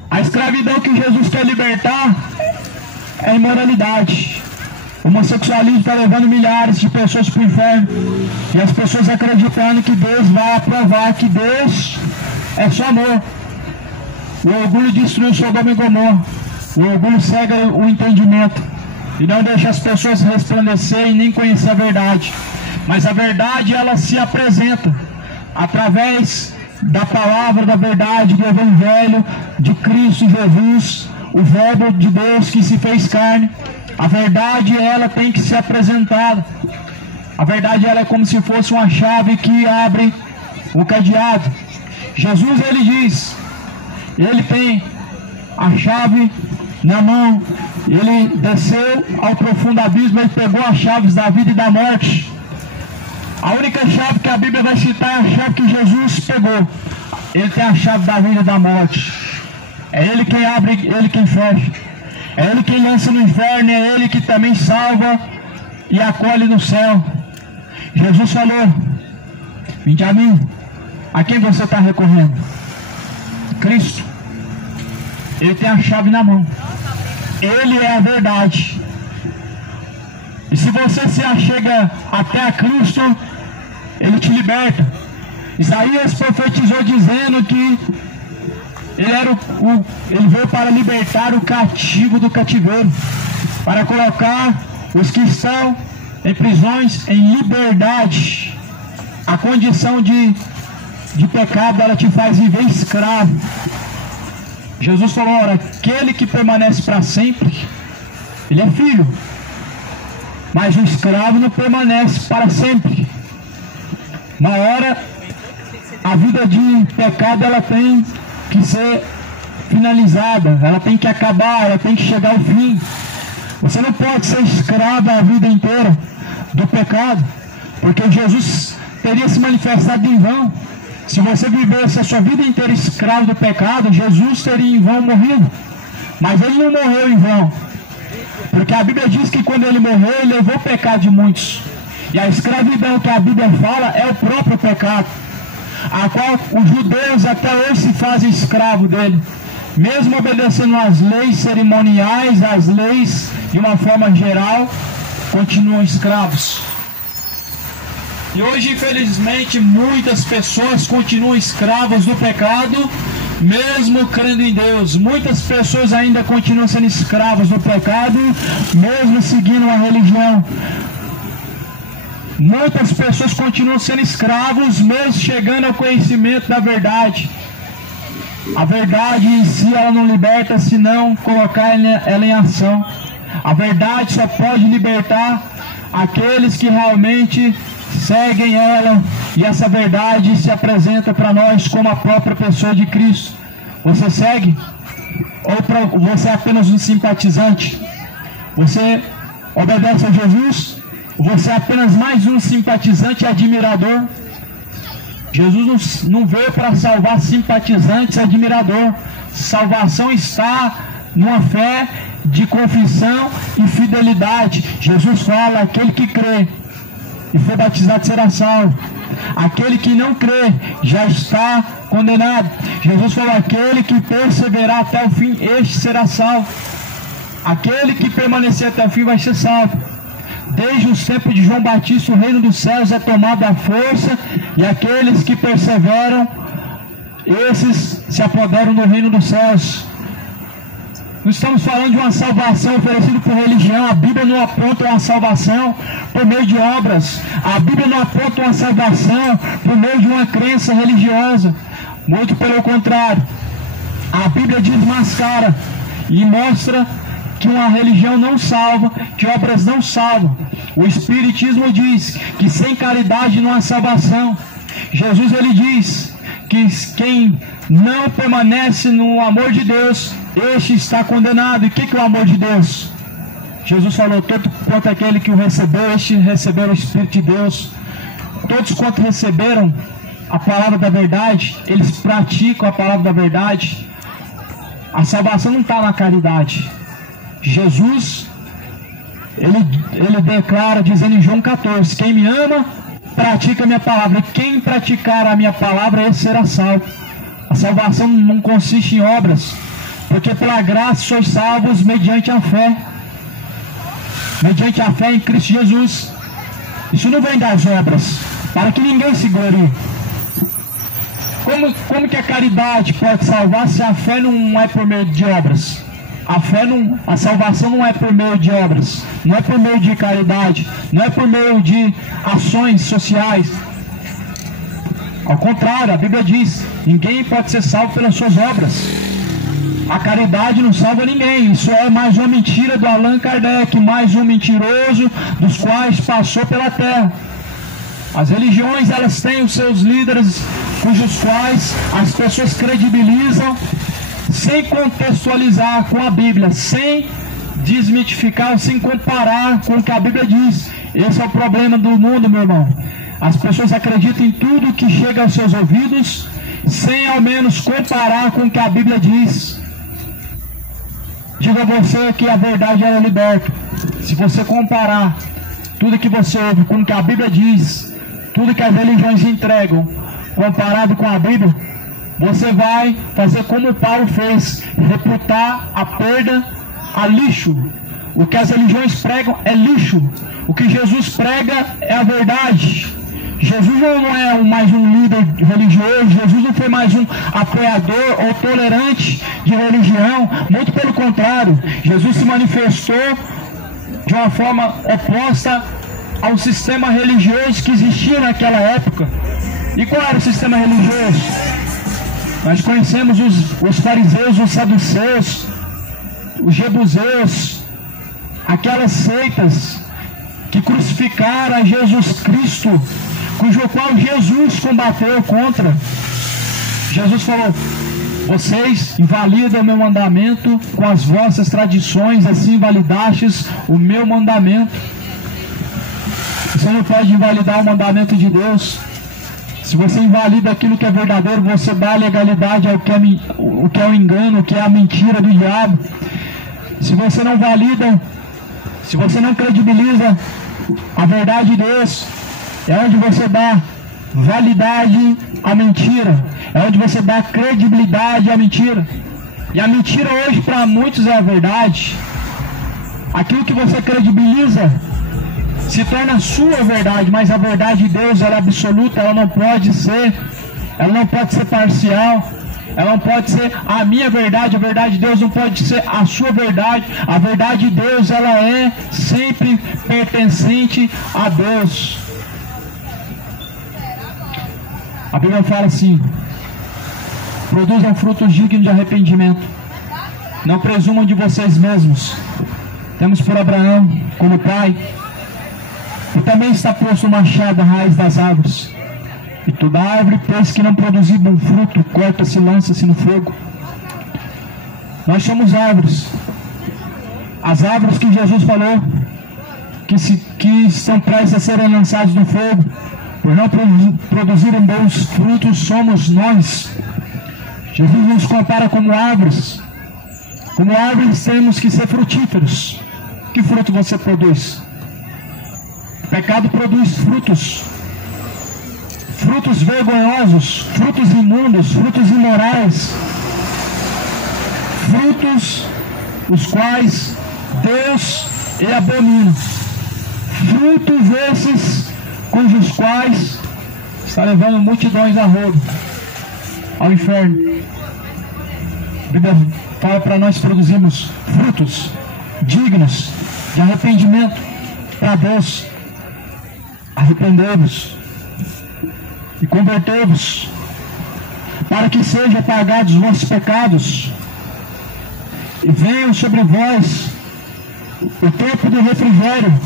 A escravidão que Jesus quer libertar é a imoralidade. O homossexualismo está levando milhares de pessoas para o inferno. E as pessoas acreditando que Deus vai aprovar que Deus é só amor. O orgulho destruiu Sodoma e Gomorra. O orgulho cega o entendimento e não deixa as pessoas resplandecerem nem conhecer a verdade. Mas a verdade, ela se apresenta através da palavra da verdade, do Evangelho de Cristo Jesus, o Verbo de Deus que se fez carne. A verdade, ela tem que ser apresentada. A verdade, ela é como se fosse uma chave que abre o cadeado. Jesus, ele diz, ele tem a chave na mão. Ele desceu ao profundo abismo, ele pegou as chaves da vida e da morte. A única chave que a Bíblia vai citar é a chave que Jesus pegou. Ele tem a chave da vida e da morte. É ele quem abre, ele quem fecha. É ele quem lança no inferno, é ele que também salva e acolhe no céu. Jesus falou, vinde a mim. A quem você está recorrendo? Cristo. Ele tem a chave na mão. Ele é a verdade. E se você se achega até a Cristo, ele te liberta. Isaías profetizou dizendo que ele veio para libertar o cativo do cativeiro, para colocar os que estão em prisões em liberdade. A condição de pecado, ela te faz viver escravo. Jesus falou, ora, aquele que permanece para sempre, ele é filho. Mas o escravo não permanece para sempre. Uma hora, a vida de pecado, ela tem que ser finalizada, ela tem que acabar, ela tem que chegar ao fim. Você não pode ser escravo a vida inteira do pecado, porque Jesus teria se manifestado em vão. Se você vivesse a sua vida inteira escravo do pecado, Jesus teria em vão morrido. Mas ele não morreu em vão, porque a Bíblia diz que quando ele morreu, ele levou o pecado de muitos. E a escravidão que a Bíblia fala é o próprio pecado, a qual os judeus até hoje se fazem escravo dele, mesmo obedecendo às leis cerimoniais, às leis de uma forma geral, continuam escravos. E hoje, infelizmente, muitas pessoas continuam escravas do pecado, mesmo crendo em Deus. Muitas pessoas ainda continuam sendo escravas do pecado, mesmo seguindo uma religião. Muitas pessoas continuam sendo escravos, mesmo chegando ao conhecimento da verdade. A verdade em si, ela não liberta se não colocar ela em ação. A verdade só pode libertar aqueles que realmente seguem ela, e essa verdade se apresenta para nós como a própria pessoa de Cristo. Você segue? Ou você é apenas um simpatizante? Você obedece a Jesus? Ou você é apenas mais um simpatizante e admirador? Jesus não veio para salvar simpatizantes e admirador. Salvação está numa fé de confissão e fidelidade. Jesus fala: aquele que crê e for batizado será salvo. Aquele que não crê já está condenado. Jesus falou: aquele que perseverar até o fim, este será salvo. Aquele que permanecer até o fim vai ser salvo. Desde os tempos de João Batista, o reino dos céus é tomado à força, e aqueles que perseveram, esses se apoderam do reino dos céus. Não estamos falando de uma salvação oferecida por religião. A Bíblia não aponta uma salvação por meio de obras. A Bíblia não aponta uma salvação por meio de uma crença religiosa. Muito pelo contrário. A Bíblia desmascara e mostra que uma religião não salva, que obras não salvam. O Espiritismo diz que sem caridade não há salvação. Jesus, ele diz que quem não permanece no amor de Deus, este está condenado. E o que é o amor de Deus? Jesus falou: todo quanto aquele que o recebeu, este receberam o Espírito de Deus. Todos quanto receberam a palavra da verdade, eles praticam a palavra da verdade. A salvação não está na caridade. Jesus, ele declara, dizendo em João 14: quem me ama, pratica a minha palavra. E quem praticar a minha palavra, esse será salvo. A salvação não consiste em obras, porque pela graça sois salvos mediante a fé. Mediante a fé em Cristo Jesus. Isso não vem das obras, para que ninguém se glorie. Como que a caridade pode salvar se a fé não é por meio de obras? A salvação não é por meio de obras, não é por meio de caridade, não é por meio de ações sociais. Ao contrário, a Bíblia diz: ninguém pode ser salvo pelas suas obras. A caridade não salva ninguém. Isso é mais uma mentira do Allan Kardec, mais um mentiroso dos quais passou pela terra. As religiões, elas têm os seus líderes, cujos quais as pessoas credibilizam, sem contextualizar com a Bíblia, sem desmitificar, sem comparar com o que a Bíblia diz. Esse é o problema do mundo, meu irmão. As pessoas acreditam em tudo que chega aos seus ouvidos, sem ao menos comparar com o que a Bíblia diz. Diga a você que a verdade ela liberta. Se você comparar tudo que você ouve com o que a Bíblia diz, tudo que as religiões entregam, comparado com a Bíblia, você vai fazer como Paulo fez: reputar a perda a lixo. O que as religiões pregam é lixo. O que Jesus prega é a verdade. Jesus não é mais um líder religioso. Jesus não foi mais um apoiador ou tolerante de religião. Muito pelo contrário, Jesus se manifestou de uma forma oposta ao sistema religioso que existia naquela época. E qual era o sistema religioso? Nós conhecemos os fariseus, os saduceus, os jebuseus, aquelas seitas que crucificaram a Jesus Cristo, cujo qual Jesus combateu contra. Jesus falou: vocês invalidam o meu mandamento com as vossas tradições, assim invalidastes o meu mandamento. Você não pode invalidar o mandamento de Deus. Se você invalida aquilo que é verdadeiro, você dá legalidade ao que é o engano, o que é a mentira do diabo. Se você não valida, se você não credibiliza a verdade de Deus, é onde você dá validade à mentira, é onde você dá credibilidade à mentira. E a mentira hoje para muitos é a verdade. Aquilo que você credibiliza se torna a sua verdade, mas a verdade de Deus ela é absoluta, ela não pode ser parcial, ela não pode ser a minha verdade, a verdade de Deus não pode ser a sua verdade, a verdade de Deus ela é sempre pertencente a Deus. A Bíblia fala assim: produzam frutos dignos de arrependimento, não presumam de vocês mesmos. Temos por Abraão como pai, e também está posto o machado à raiz das árvores, e toda árvore, pois que não produzir bom fruto, corta-se e lança-se no fogo. Nós somos árvores, as árvores que Jesus falou que são prestes a serem lançadas no fogo, por não produzirem bons frutos, somos nós. Jesus nos compara como árvores. Como árvores temos que ser frutíferos. Que fruto você produz? O pecado produz frutos. Frutos vergonhosos, frutos imundos, frutos imorais. Frutos os quais Deus abomina. Frutos esses cujos quais está levando multidões a rodo ao inferno. A Bíblia fala para nós produzirmos frutos dignos de arrependimento para Deus. Arrependei-vos e convertei-vos, para que sejam apagados os vossos pecados e venham sobre vós o tempo do refrigério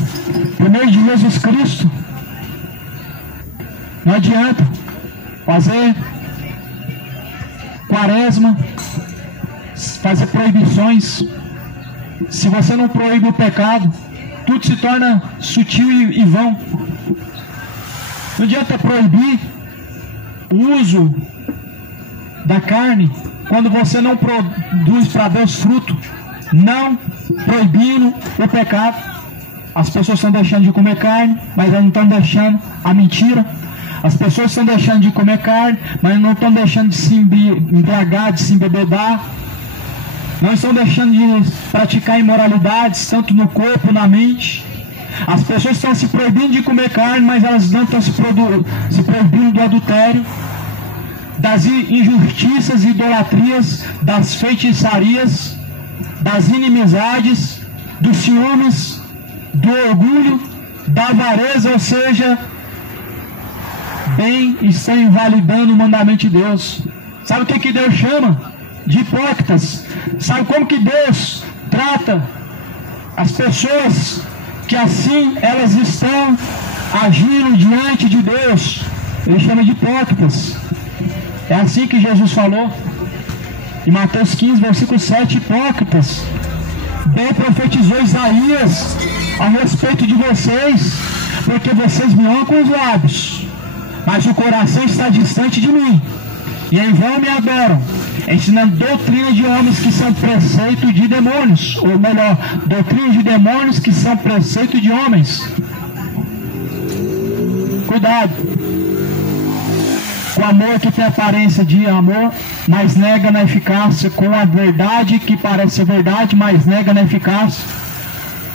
por meio de Jesus Cristo. Não adianta fazer quaresma, fazer proibições. Se você não proíbe o pecado, tudo se torna sutil e vão. Não adianta proibir o uso da carne quando você não produz para Deus fruto, não proibindo o pecado. As pessoas estão deixando de comer carne, mas elas não estão deixando a mentira. As pessoas estão deixando de comer carne, mas não estão deixando de se embriagar, de se embebedar. Não estão deixando de praticar imoralidades, tanto no corpo, na mente. As pessoas estão se proibindo de comer carne, mas elas não estão se proibindo do adultério, das injustiças e idolatrias, das feitiçarias, das inimizades, dos ciúmes, do orgulho, da avareza, ou seja, bem estão invalidando o mandamento de Deus. Sabe o que Deus chama? De hipócritas. Sabe como que Deus trata as pessoas que assim elas estão agindo diante de Deus? Ele chama de hipócritas. É assim que Jesus falou em Mateus 15, versículo 7, hipócritas. Bem profetizou Isaías a respeito de vocês, porque vocês me honram com os lábios, mas o coração está distante de mim, e em vão me adoram, ensinando doutrina de homens que são preceito de demônios, ou melhor, doutrina de demônios que são preceito de homens. Cuidado com o amor que tem aparência de amor, mas nega na eficácia, com a verdade que parece ser verdade, mas nega na eficácia,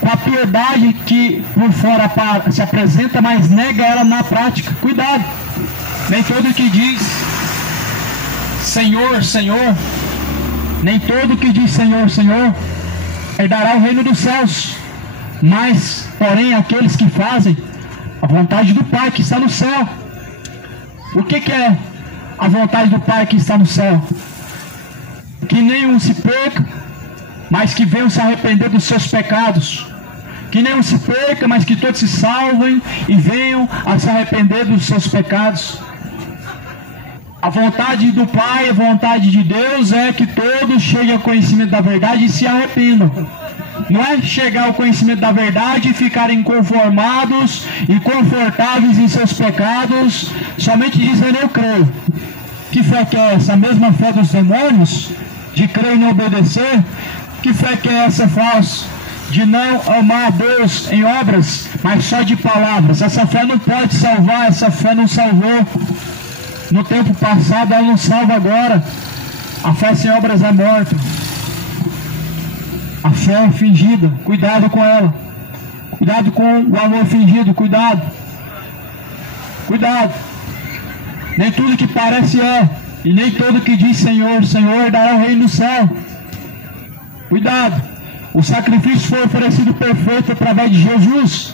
com a piedade que por fora se apresenta, mas nega ela na prática. Cuidado, nem todo que diz Senhor, Senhor, nem todo que diz Senhor, Senhor, herdará o reino dos céus, mas, porém, aqueles que fazem a vontade do Pai que está no céu. O que é a vontade do Pai que está no céu? Que nenhum se perca, mas que venham se arrepender dos seus pecados. Que nenhum se perca, mas que todos se salvem e venham a se arrepender dos seus pecados. A vontade do Pai, a vontade de Deus é que todos cheguem ao conhecimento da verdade e se arrependam. Não é chegar ao conhecimento da verdade e ficarem conformados e confortáveis em seus pecados, somente dizendo eu creio. Que fé que é essa? A mesma fé dos demônios? De crer e não obedecer? Que fé que é essa falsa? De não amar a Deus em obras, mas só de palavras. Essa fé não pode salvar, essa fé não salvou no tempo passado, ela não salva agora. A fé sem obras é morta. A fé é fingida, cuidado com ela. Cuidado Cuidado com o amor fingido, cuidado. Cuidado. Nem tudo que parece é, e nem todo que diz Senhor, Senhor, dará o reino do céu. Cuidado. O sacrifício foi oferecido perfeito através de Jesus.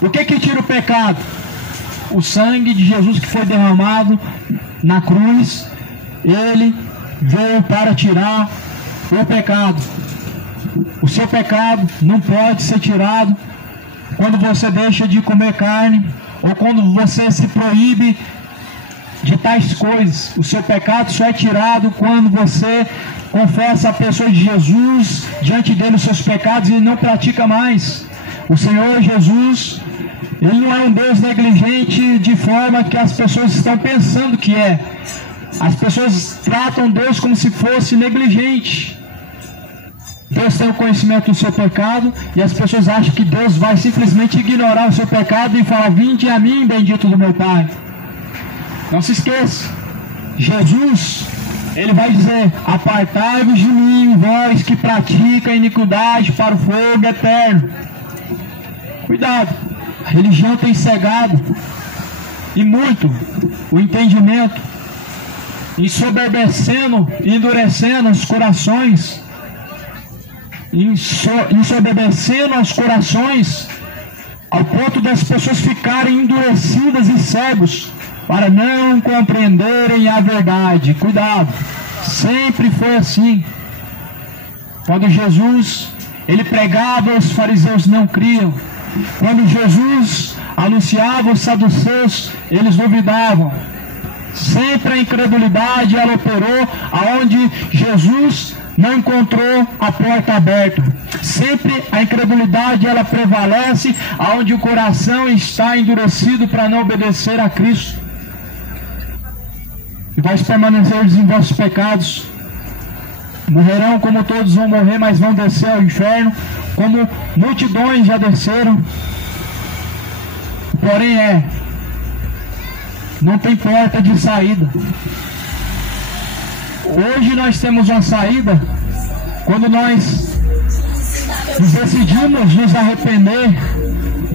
O que tira o pecado? O sangue de Jesus que foi derramado na cruz. Ele veio para tirar o pecado. O seu pecado não pode ser tirado quando você deixa de comer carne ou quando você se proíbe de tais coisas. O seu pecado só é tirado quando você confessa a pessoa de Jesus diante dele os seus pecados e não pratica mais. O Senhor Jesus, Ele não é um Deus negligente de forma que as pessoas estão pensando que é. As pessoas tratam Deus como se fosse negligente. Deus tem o conhecimento do seu pecado e as pessoas acham que Deus vai simplesmente ignorar o seu pecado e falar: vinde a mim, bendito do meu Pai. Não se esqueça, Jesus, Ele vai dizer: apartai-vos de mim, vós que praticam iniquidade, para o fogo eterno. Cuidado, a religião tem cegado e muito o entendimento, ensoberbecendo e endurecendo os corações, ensoberbecendo os corações ao ponto das pessoas ficarem endurecidas e cegos para não compreenderem a verdade. Cuidado, sempre foi assim. Quando Jesus, Ele pregava, os fariseus não criam. Quando Jesus anunciava, os saduceus, eles duvidavam. Sempre a incredulidade, ela operou aonde Jesus não encontrou a porta aberta. Sempre a incredulidade, ela prevalece aonde o coração está endurecido para não obedecer a Cristo. E vós permaneceres em vossos pecados, morrerão como todos vão morrer, mas vão descer ao inferno, como multidões já desceram. Porém não tem porta de saída. Hoje nós temos uma saída quando nós decidimos nos arrepender,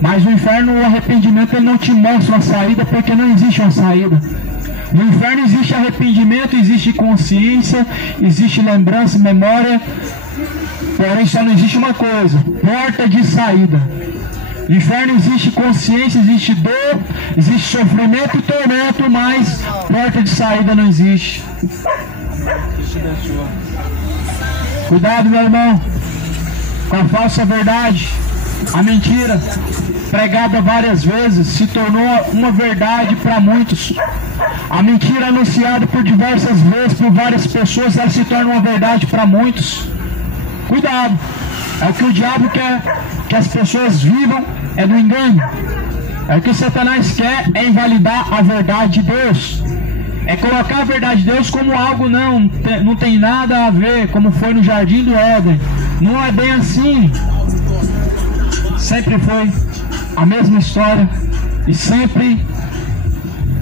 mas no inferno o arrependimento ele não te mostra uma saída, porque não existe uma saída. No inferno existe arrependimento, existe consciência, existe lembrança, memória, porém só não existe uma coisa: porta de saída. No inferno existe consciência, existe dor, existe sofrimento e tormento, mas porta de saída não existe. Cuidado, meu irmão, com a falsa verdade. A mentira, pregada várias vezes, se tornou uma verdade para muitos. A mentira anunciada por diversas vezes por várias pessoas, ela se torna uma verdade para muitos. Cuidado, é o que o diabo quer que as pessoas vivam, é do engano. É o que Satanás quer, é invalidar a verdade de Deus. É colocar a verdade de Deus como algo não tem nada a ver, como foi no Jardim do Éden. Não é bem assim. Sempre foi a mesma história e sempre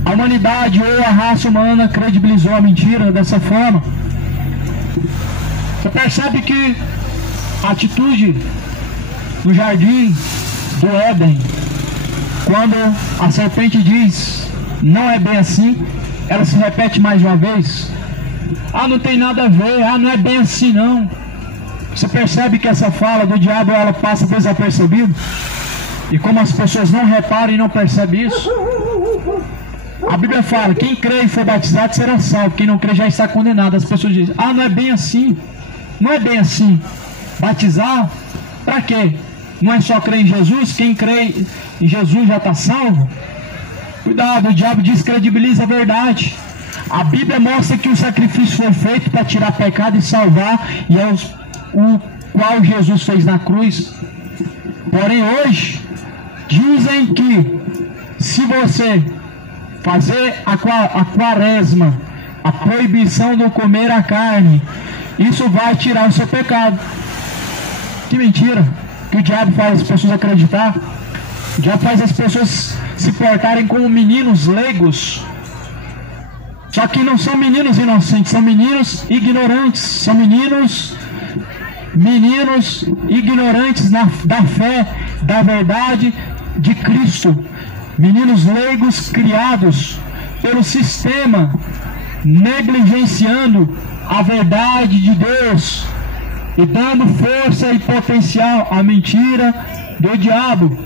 a humanidade ou a raça humana credibilizou a mentira dessa forma. Você percebe que a atitude no Jardim do Éden, quando a serpente diz não é bem assim, ela se repete mais uma vez. Não tem nada a ver, não é bem assim não. Você percebe que essa fala do diabo, ela passa desapercebida? E como as pessoas não reparam e não percebem isso, a Bíblia fala: quem crê e for batizado será salvo, quem não crê já está condenado. As pessoas dizem: não é bem assim. Não é bem assim. Batizar, para quê? Não é só crer em Jesus? Quem crê em Jesus já está salvo? Cuidado, o diabo descredibiliza a verdade. A Bíblia mostra que o sacrifício foi feito para tirar pecado e salvar, e é o qual Jesus fez na cruz. Porém hoje dizem que se você fazer a quaresma, a proibição de comer a carne, isso vai tirar o seu pecado. Que mentira que o diabo faz as pessoas acreditar. O diabo faz as pessoas se portarem como meninos leigos. Só que não são meninos inocentes, são meninos ignorantes, são meninos meninos ignorantes da fé, da verdade de Cristo, meninos leigos criados pelo sistema, negligenciando a verdade de Deus e dando força e potencial à mentira do diabo.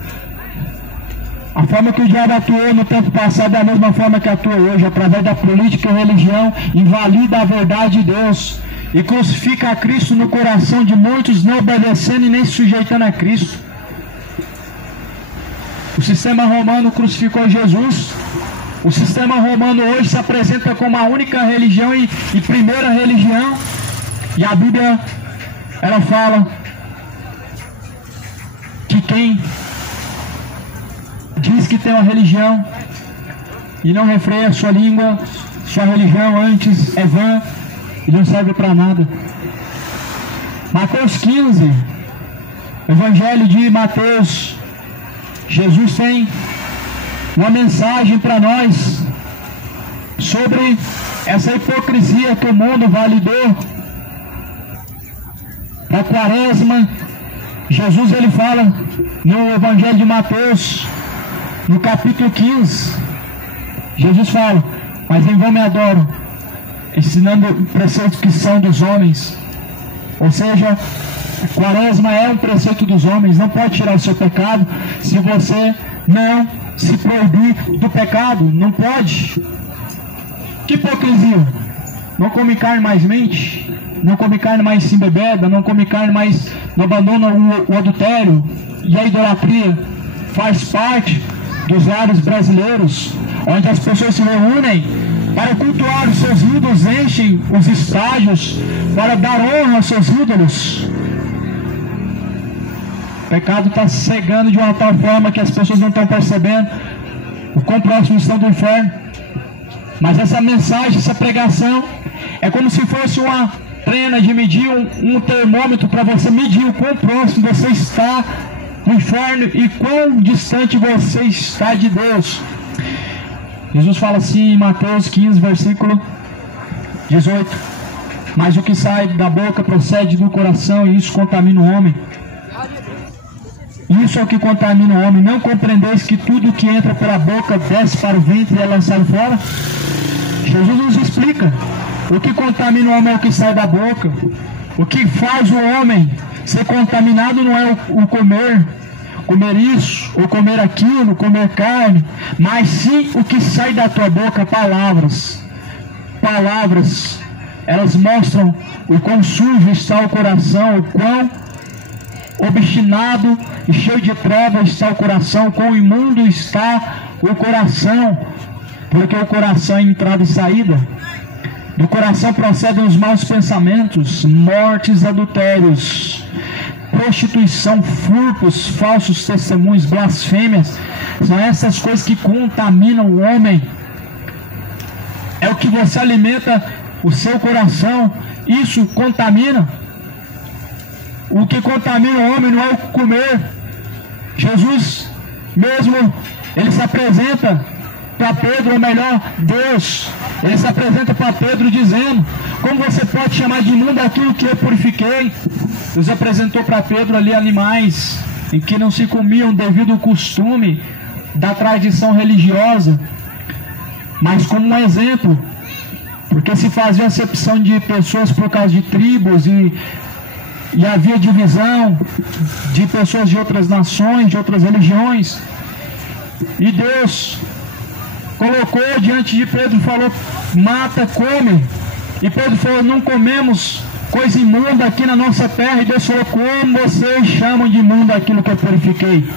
A forma que o diabo atuou no tempo passado é a mesma forma que atua hoje, através da política e religião, invalida a verdade de Deus e crucifica a Cristo no coração de muitos, não obedecendo e nem se sujeitando a Cristo. O sistema romano crucificou Jesus. O sistema romano hoje se apresenta como a única religião e primeira religião. E a Bíblia, ela fala que quem diz que tem uma religião e não refreia a sua língua, sua religião antes é vã e não serve para nada. Mateus 15, Evangelho de Mateus, Jesus tem uma mensagem para nós sobre essa hipocrisia que o mundo validou. A quaresma, Jesus ele fala no Evangelho de Mateus, no capítulo 15, Jesus fala: mas em vão me adoram, ensinando preceitos que são dos homens. Ou seja, a quaresma é um preceito dos homens, não pode tirar o seu pecado se você não se proibir do pecado, não pode. Que hipocrisia! Não come carne mais mente, não come carne mais se embebeda, não come carne mais, não abandona o adultério e a idolatria. Faz parte dos lares brasileiros, onde as pessoas se reúnem para cultuar os seus ídolos, enchem os estádios para dar honra aos seus ídolos. O pecado está cegando de uma tal forma que as pessoas não estão percebendo o quão próximos estão do inferno. Mas essa mensagem, essa pregação é como se fosse uma trena de medir, um termômetro para você medir o quão próximo você está do inferno e quão distante você está de Deus. Jesus fala assim em Mateus 15, versículo 18: mas o que sai da boca procede do coração, e isso contamina o homem. Isso é o que contamina o homem. Não compreendeis que tudo que entra pela boca desce para o ventre e é lançado fora? Jesus nos explica. O que contamina o homem é o que sai da boca. O que faz o homem ser contaminado não é o comer isso, ou comer aquilo, comer carne, mas sim o que sai da tua boca, palavras. Palavras, elas mostram o quão sujo está o coração, o quão obstinado e cheio de trevas está o coração, quão imundo está o coração, porque o coração é entrada e saída. Do coração procedem os maus pensamentos, mortes, adultérios, prostituição, furtos, falsos testemunhos, blasfêmias. São essas coisas que contaminam o homem. É o que você alimenta o seu coração, isso contamina. O que contamina o homem não é o comer. Jesus mesmo, ele se apresenta para Pedro, ou melhor, Deus, ele se apresenta para Pedro dizendo: como você pode chamar de imundo aquilo que eu purifiquei? Deus apresentou para Pedro ali animais em que não se comiam devido ao costume da tradição religiosa, mas como um exemplo, porque se fazia acepção de pessoas por causa de tribos e havia divisão de pessoas de outras nações, de outras religiões. E Deus colocou diante de Pedro e falou: mata, come. E Pedro falou: não comemos coisa imunda aqui na nossa terra. E Deus falou: como vocês chamam de imundo aquilo que eu purifiquei?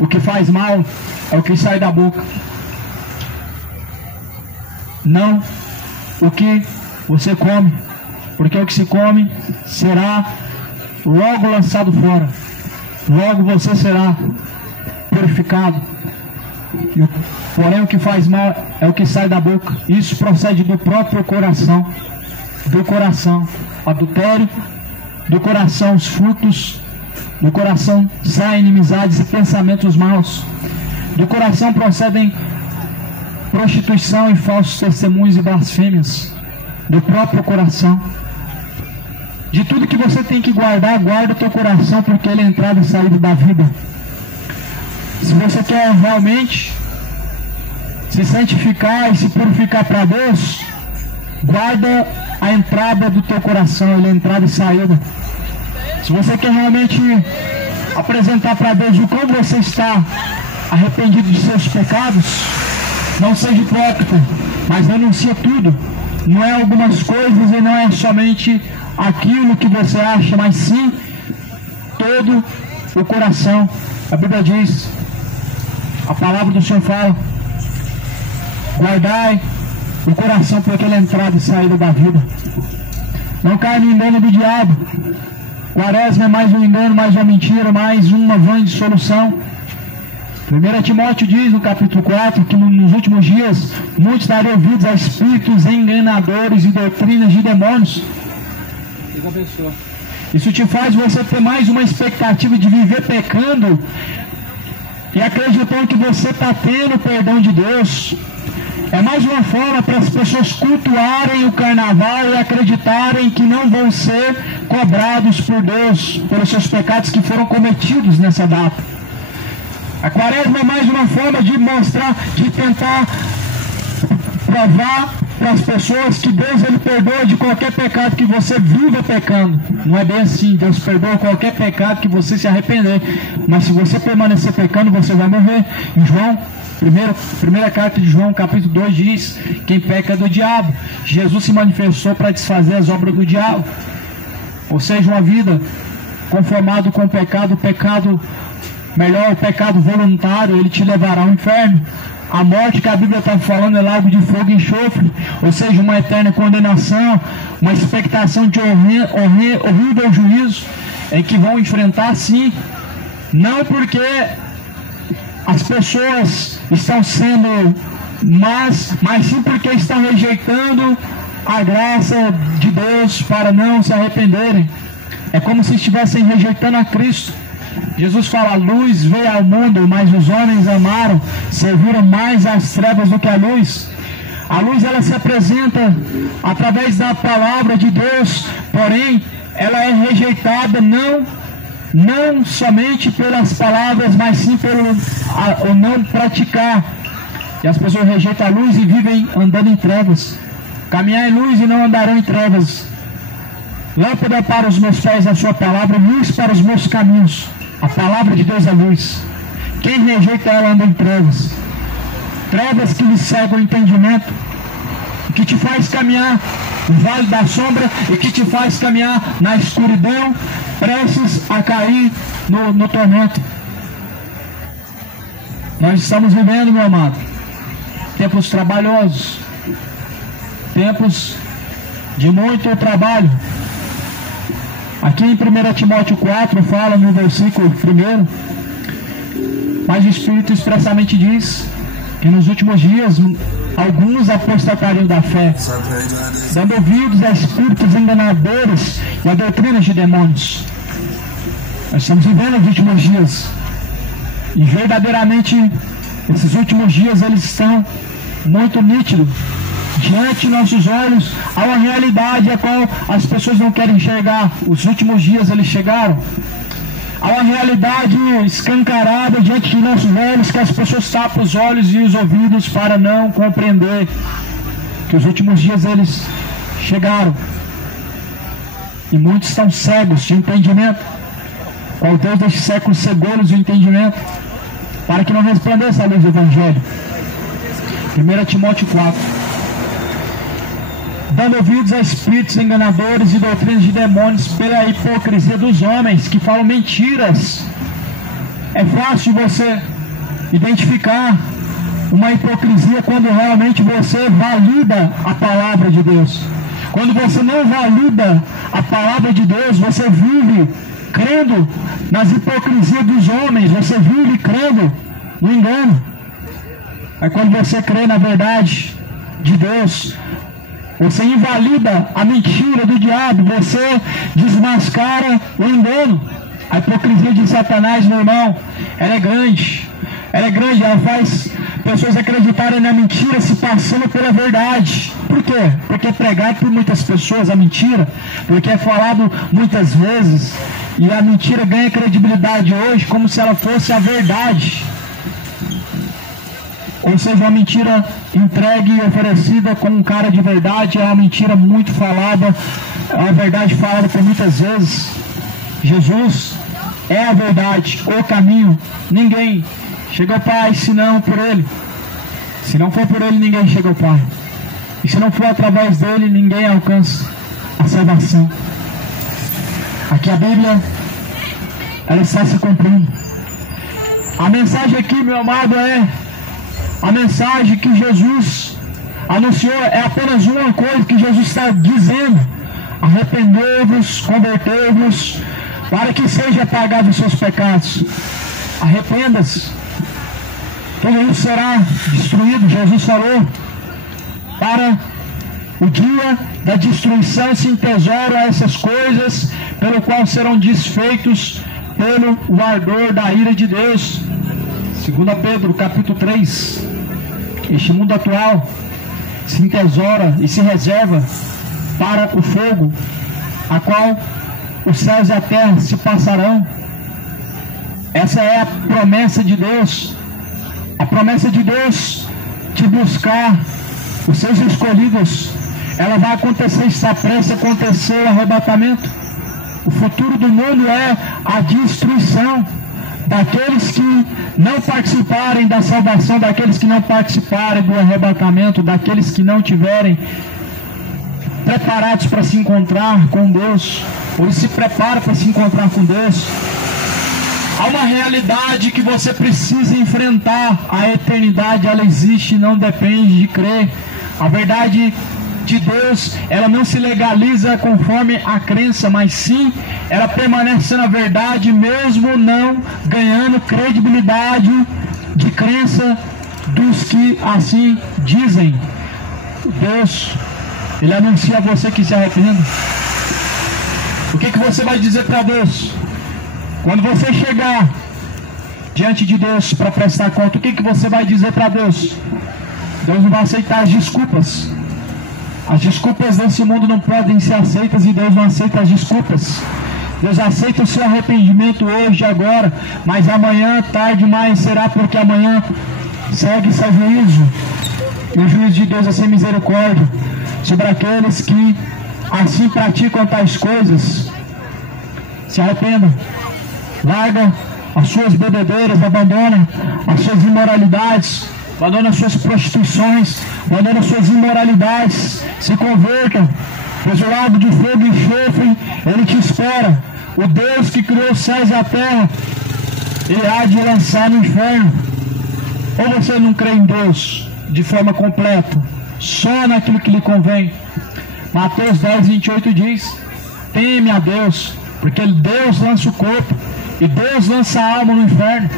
O que faz mal é o que sai da boca, não o que você come, porque o que se come será logo lançado fora, logo você será purificado. Porém o que faz mal é o que sai da boca. Isso procede do próprio coração. Do coração adultério, do coração os frutos, do coração saem inimizades e pensamentos maus, do coração procedem prostituição e falsos testemunhos e blasfêmias. Do próprio coração. de tudo que você tem que guardar, guarda o teu coração, porque ele é entrada e saída da vida. Se você quer realmente se santificar e se purificar para Deus, guarda a entrada do teu coração, ele é entrada e saída. Se você quer realmente apresentar para Deus o como você está arrependido de seus pecados, não seja hipócrita, mas renuncia tudo. Não é algumas coisas e não é somente aquilo que você acha, mas sim todo o coração. A Bíblia diz, a palavra do Senhor fala, guardai o coração porque ele é entrada e saída da vida. Não caia no engano do diabo. Quaresma é mais um engano, mais uma mentira, mais uma vã de solução. 1 Timóteo diz no capítulo 4 que nos últimos dias muitos darão ouvidos a espíritos enganadores e doutrinas de demônios. Isso te faz você ter mais uma expectativa de viver pecando e acreditando que você está tendo o perdão de Deus. É mais uma forma para as pessoas cultuarem o carnaval e acreditarem que não vão ser cobrados por Deus pelos seus pecados que foram cometidos nessa data. A quaresma é mais uma forma de mostrar, de tentar provar para as pessoas que Deus ele perdoa de qualquer pecado que você viva pecando. Não é bem assim, Deus perdoa qualquer pecado que você se arrepender, mas se você permanecer pecando, você vai morrer. Em João, primeira carta de João, capítulo 2 diz, quem peca é do diabo. Jesus se manifestou para desfazer as obras do diabo. Ou seja, uma vida conformada com o pecado melhor, o pecado voluntário, ele te levará ao inferno. A morte que a Bíblia está falando é lago de fogo e enxofre, ou seja, uma eterna condenação, uma expectação de horrível juízo, em que vão enfrentar sim, não porque as pessoas estão sendo más, mas sim porque estão rejeitando a graça de Deus para não se arrependerem. É como se estivessem rejeitando a Cristo. Jesus fala, a luz veio ao mundo, mas os homens amaram, serviram mais às trevas do que a luz. A luz ela se apresenta através da palavra de Deus, porém ela é rejeitada não somente pelas palavras, mas sim pelo o não praticar. E as pessoas rejeitam a luz e vivem andando em trevas. Caminhar em luz e não andarão em trevas. Lâmpada para os meus pés a sua palavra, luz para os meus caminhos. A palavra de Deus é luz. Quem rejeita ela anda em trevas. Trevas que lhe cegam o entendimento, que te faz caminhar no vale da sombra e que te faz caminhar na escuridão, prestes a cair no tormento. Nós estamos vivendo, meu amado, tempos trabalhosos, tempos de muito trabalho. Aqui em 1 Timóteo 4 fala no versículo 1, mas o Espírito expressamente diz que nos últimos dias alguns apostatariam da fé, dando ouvidos a espíritos enganadores e a doutrinas de demônios. Nós estamos vivendo os últimos dias e verdadeiramente esses últimos dias eles estão muito nítidos diante de nossos olhos. Há uma realidade a qual as pessoas não querem enxergar. Os últimos dias eles chegaram. Há uma realidade escancarada diante de nossos olhos que as pessoas tapam os olhos e os ouvidos para não compreender que os últimos dias eles chegaram. E muitos estão cegos de entendimento. Ó Deus deste século cegou-los de entendimento para que não resplandeça a luz do Evangelho. 1 Timóteo 4. Dando ouvidos a espíritos enganadores e doutrinas de demônios pela hipocrisia dos homens que falam mentiras. É fácil você identificar uma hipocrisia quando realmente você valida a palavra de Deus. Quando você não valida a palavra de Deus, você vive crendo nas hipocrisias dos homens, você vive crendo no engano. Aí quando você crê na verdade de Deus, você invalida a mentira do diabo, você desmascara o engano. A hipocrisia de Satanás, meu irmão, ela é grande, ela faz pessoas acreditarem na mentira se passando pela verdade. Por quê? Porque é pregado por muitas pessoas a mentira, porque é falado muitas vezes, e a mentira ganha credibilidade hoje como se ela fosse a verdade. Ou seja, uma mentira entregue e oferecida com um cara de verdade é uma mentira muito falada, é uma verdade falada por muitas vezes. Jesus é a verdade, o caminho. Ninguém chega ao Pai senão por Ele. Se não for por Ele, ninguém chega ao Pai. E se não for através dele, ninguém alcança a salvação. Aqui a Bíblia, ela está se cumprindo. A mensagem aqui, meu amado, a mensagem que Jesus anunciou é apenas uma coisa que Jesus está dizendo: arrependei-vos, convertei-vos, para que seja apagado os seus pecados. Arrependa-se, tudo isso será destruído. Jesus falou: para o dia da destruição se entesouram essas coisas, pelo qual serão desfeitos pelo o ardor da ira de Deus. 2 Pedro capítulo 3. Este mundo atual se entesoura e se reserva para o fogo, a qual os céus e a terra se passarão. Essa é a promessa de Deus. A promessa de Deus de buscar os seus escolhidos, ela vai acontecer, está prestes a acontecer o arrebatamento. O futuro do mundo é a destruição daqueles que não participarem da salvação, daqueles que não participarem do arrebatamento, daqueles que não tiverem preparados para se encontrar com Deus, ou se preparam para se encontrar com Deus. Há uma realidade que você precisa enfrentar. A eternidade, ela existe e não depende de crer. A verdade de Deus, ela não se legaliza conforme a crença, mas sim, ela permanece na verdade, mesmo não ganhando credibilidade de crença dos que assim dizem. Deus, Ele anuncia a você que se arrependa. O que você vai dizer para Deus? Quando você chegar diante de Deus para prestar conta, o que você vai dizer para Deus? Deus não vai aceitar as desculpas. As desculpas desse mundo não podem ser aceitas e Deus não aceita as desculpas. Deus aceita o seu arrependimento hoje, agora, mas amanhã, tarde mais, será, porque amanhã segue seu juízo. E o juízo de Deus é sem misericórdia sobre aqueles que assim praticam tais coisas. Se arrependa. Larga as suas bebedeiras, abandona as suas imoralidades, abandona as suas prostituições, abandona as suas imoralidades, se converta, pois o lago de fogo e enxofre, Ele te espera. O Deus que criou os céus e a terra, Ele há de lançar no inferno. Ou você não crê em Deus de forma completa, só naquilo que lhe convém. Mateus 10:28 diz: teme a Deus, porque Deus lança o corpo e Deus lança a alma no inferno.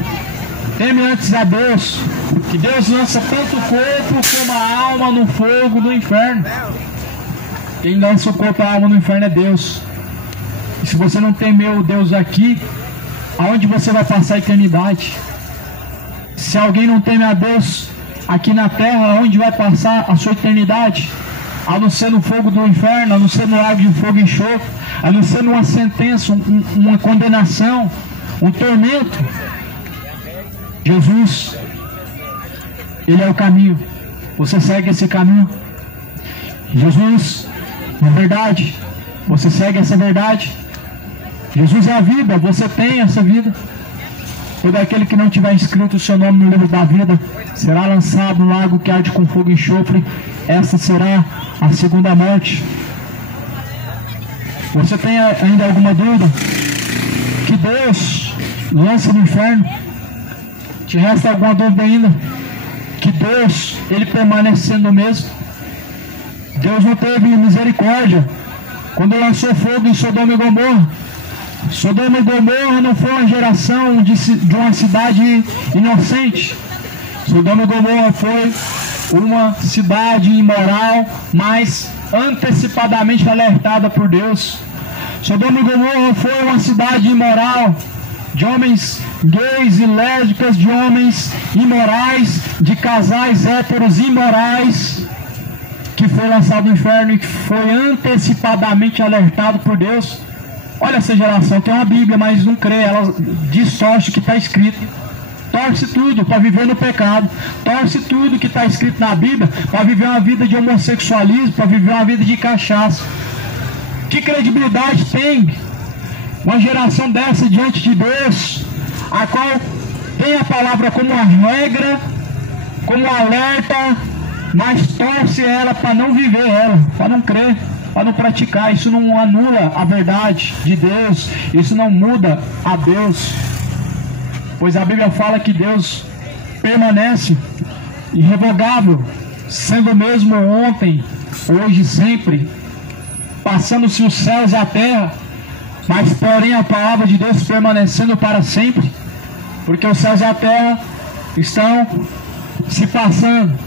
Teme antes a Deus, que Deus lança tanto o corpo como a alma no fogo do inferno. Quem lança o corpo e a alma no inferno é Deus. E se você não temer o Deus aqui, aonde você vai passar a eternidade? Se alguém não teme a Deus aqui na terra, aonde vai passar a sua eternidade? A não ser no fogo do inferno, a não ser no lago de fogo e enxofre, a não ser numa sentença, uma condenação, um tormento. Jesus, Ele é o caminho. Você segue esse caminho. Jesus, na verdade, você segue essa verdade. Jesus é a vida, você tem essa vida. Todo aquele que não tiver inscrito o seu nome no livro da vida será lançado no lago que arde com fogo e enxofre. Essa será a segunda morte. Você tem ainda alguma dúvida? Que Deus lança no inferno? Te resta alguma dúvida ainda? Que Deus, Ele permanece sendo o mesmo? Deus não teve misericórdia quando lançou fogo em Sodoma e Gomorra. Sodoma e Gomorra não foi uma geração de uma cidade inocente. Sodoma e Gomorra foi uma cidade imoral, mas antecipadamente alertada por Deus. Sodoma e Gomorra foi uma cidade imoral, de homens gays e lésbicas, de homens imorais, de casais héteros imorais, que foi lançado no inferno e que foi antecipadamente alertado por Deus. Olha essa geração, tem uma Bíblia, mas não crê, ela distorce o que está escrito. Torce tudo para viver no pecado, torce tudo que está escrito na Bíblia para viver uma vida de homossexualismo, para viver uma vida de cachaça. Que credibilidade tem uma geração dessa diante de Deus, a qual tem a palavra como uma regra, como um alerta, mas torce ela para não viver ela, para não crer, para não praticar? Isso não anula a verdade de Deus, isso não muda a Deus, pois a Bíblia fala que Deus permanece irrevogável, sendo o mesmo ontem, hoje e sempre, passando-se os céus e a terra, mas porém a palavra de Deus permanecendo para sempre, porque os céus e a terra estão se passando,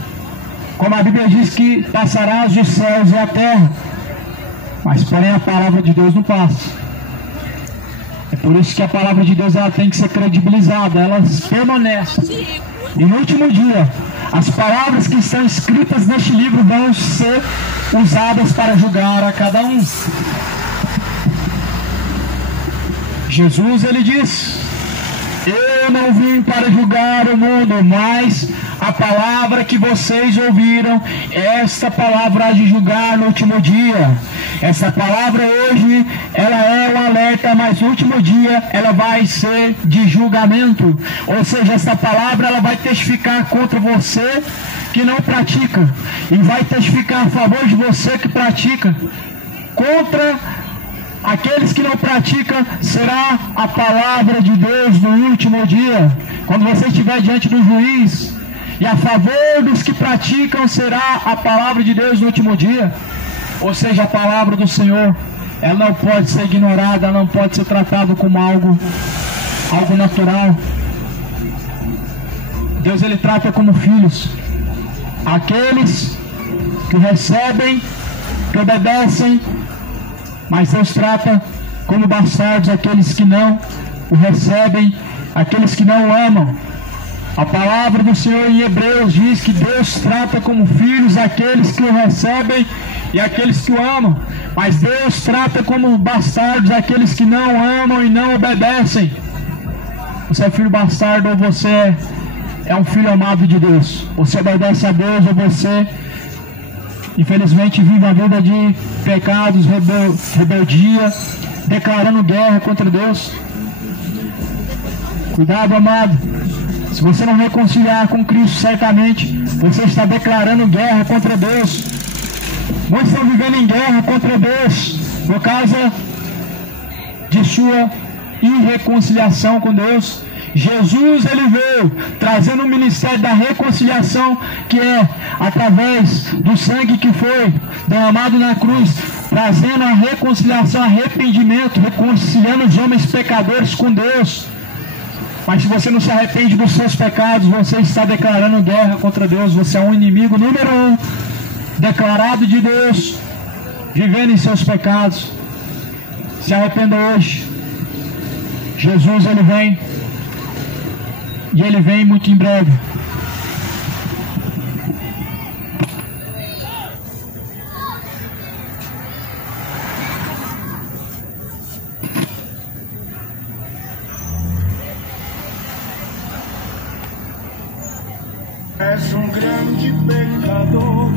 como a Bíblia diz que passarás os céus e a terra, mas porém a palavra de Deus não passa. É por isso que a palavra de Deus ela tem que ser credibilizada, ela permanece. E no último dia, as palavras que estão escritas neste livro vão ser usadas para julgar a cada um. Jesus, ele diz: eu não vim para julgar o mundo, mas a palavra que vocês ouviram, esta palavra há de julgar no último dia. Essa palavra hoje, ela é um alerta, mas no último dia ela vai ser de julgamento. Ou seja, essa palavra ela vai testificar contra você que não pratica, e vai testificar a favor de você que pratica. Contra aqueles que não praticam será a palavra de Deus no último dia, quando você estiver diante do juiz. E a favor dos que praticam será a palavra de Deus no último dia. Ou seja, a palavra do Senhor, ela não pode ser ignorada, ela não pode ser tratada como algo natural. Deus, ele trata como filhos aqueles que recebem, que obedecem, mas Deus trata como bastardos aqueles que não o recebem, aqueles que não o amam. A palavra do Senhor em Hebreus diz que Deus trata como filhos aqueles que o recebem e aqueles que o amam, mas Deus trata como bastardos aqueles que não amam e não obedecem. Você é filho bastardo ou você é um filho amado de Deus? Você obedece a Deus ou você, infelizmente, vive a vida de pecados, rebeldia, declarando guerra contra Deus? Cuidado, amado. Se você não reconciliar com Cristo, certamente você está declarando guerra contra Deus. Muitos estão vivendo em guerra contra Deus por causa de sua irreconciliação com Deus. Jesus, ele veio trazendo o ministério da reconciliação, que é através do sangue que foi derramado na cruz, trazendo a reconciliação, arrependimento, reconciliando os homens pecadores com Deus. Mas se você não se arrepende dos seus pecados, você está declarando guerra contra Deus. Você é um inimigo número 1, declarado de Deus, vivendo em seus pecados. Se arrependa hoje. Jesus, ele vem, e ele vem muito em breve. És um grande pecador.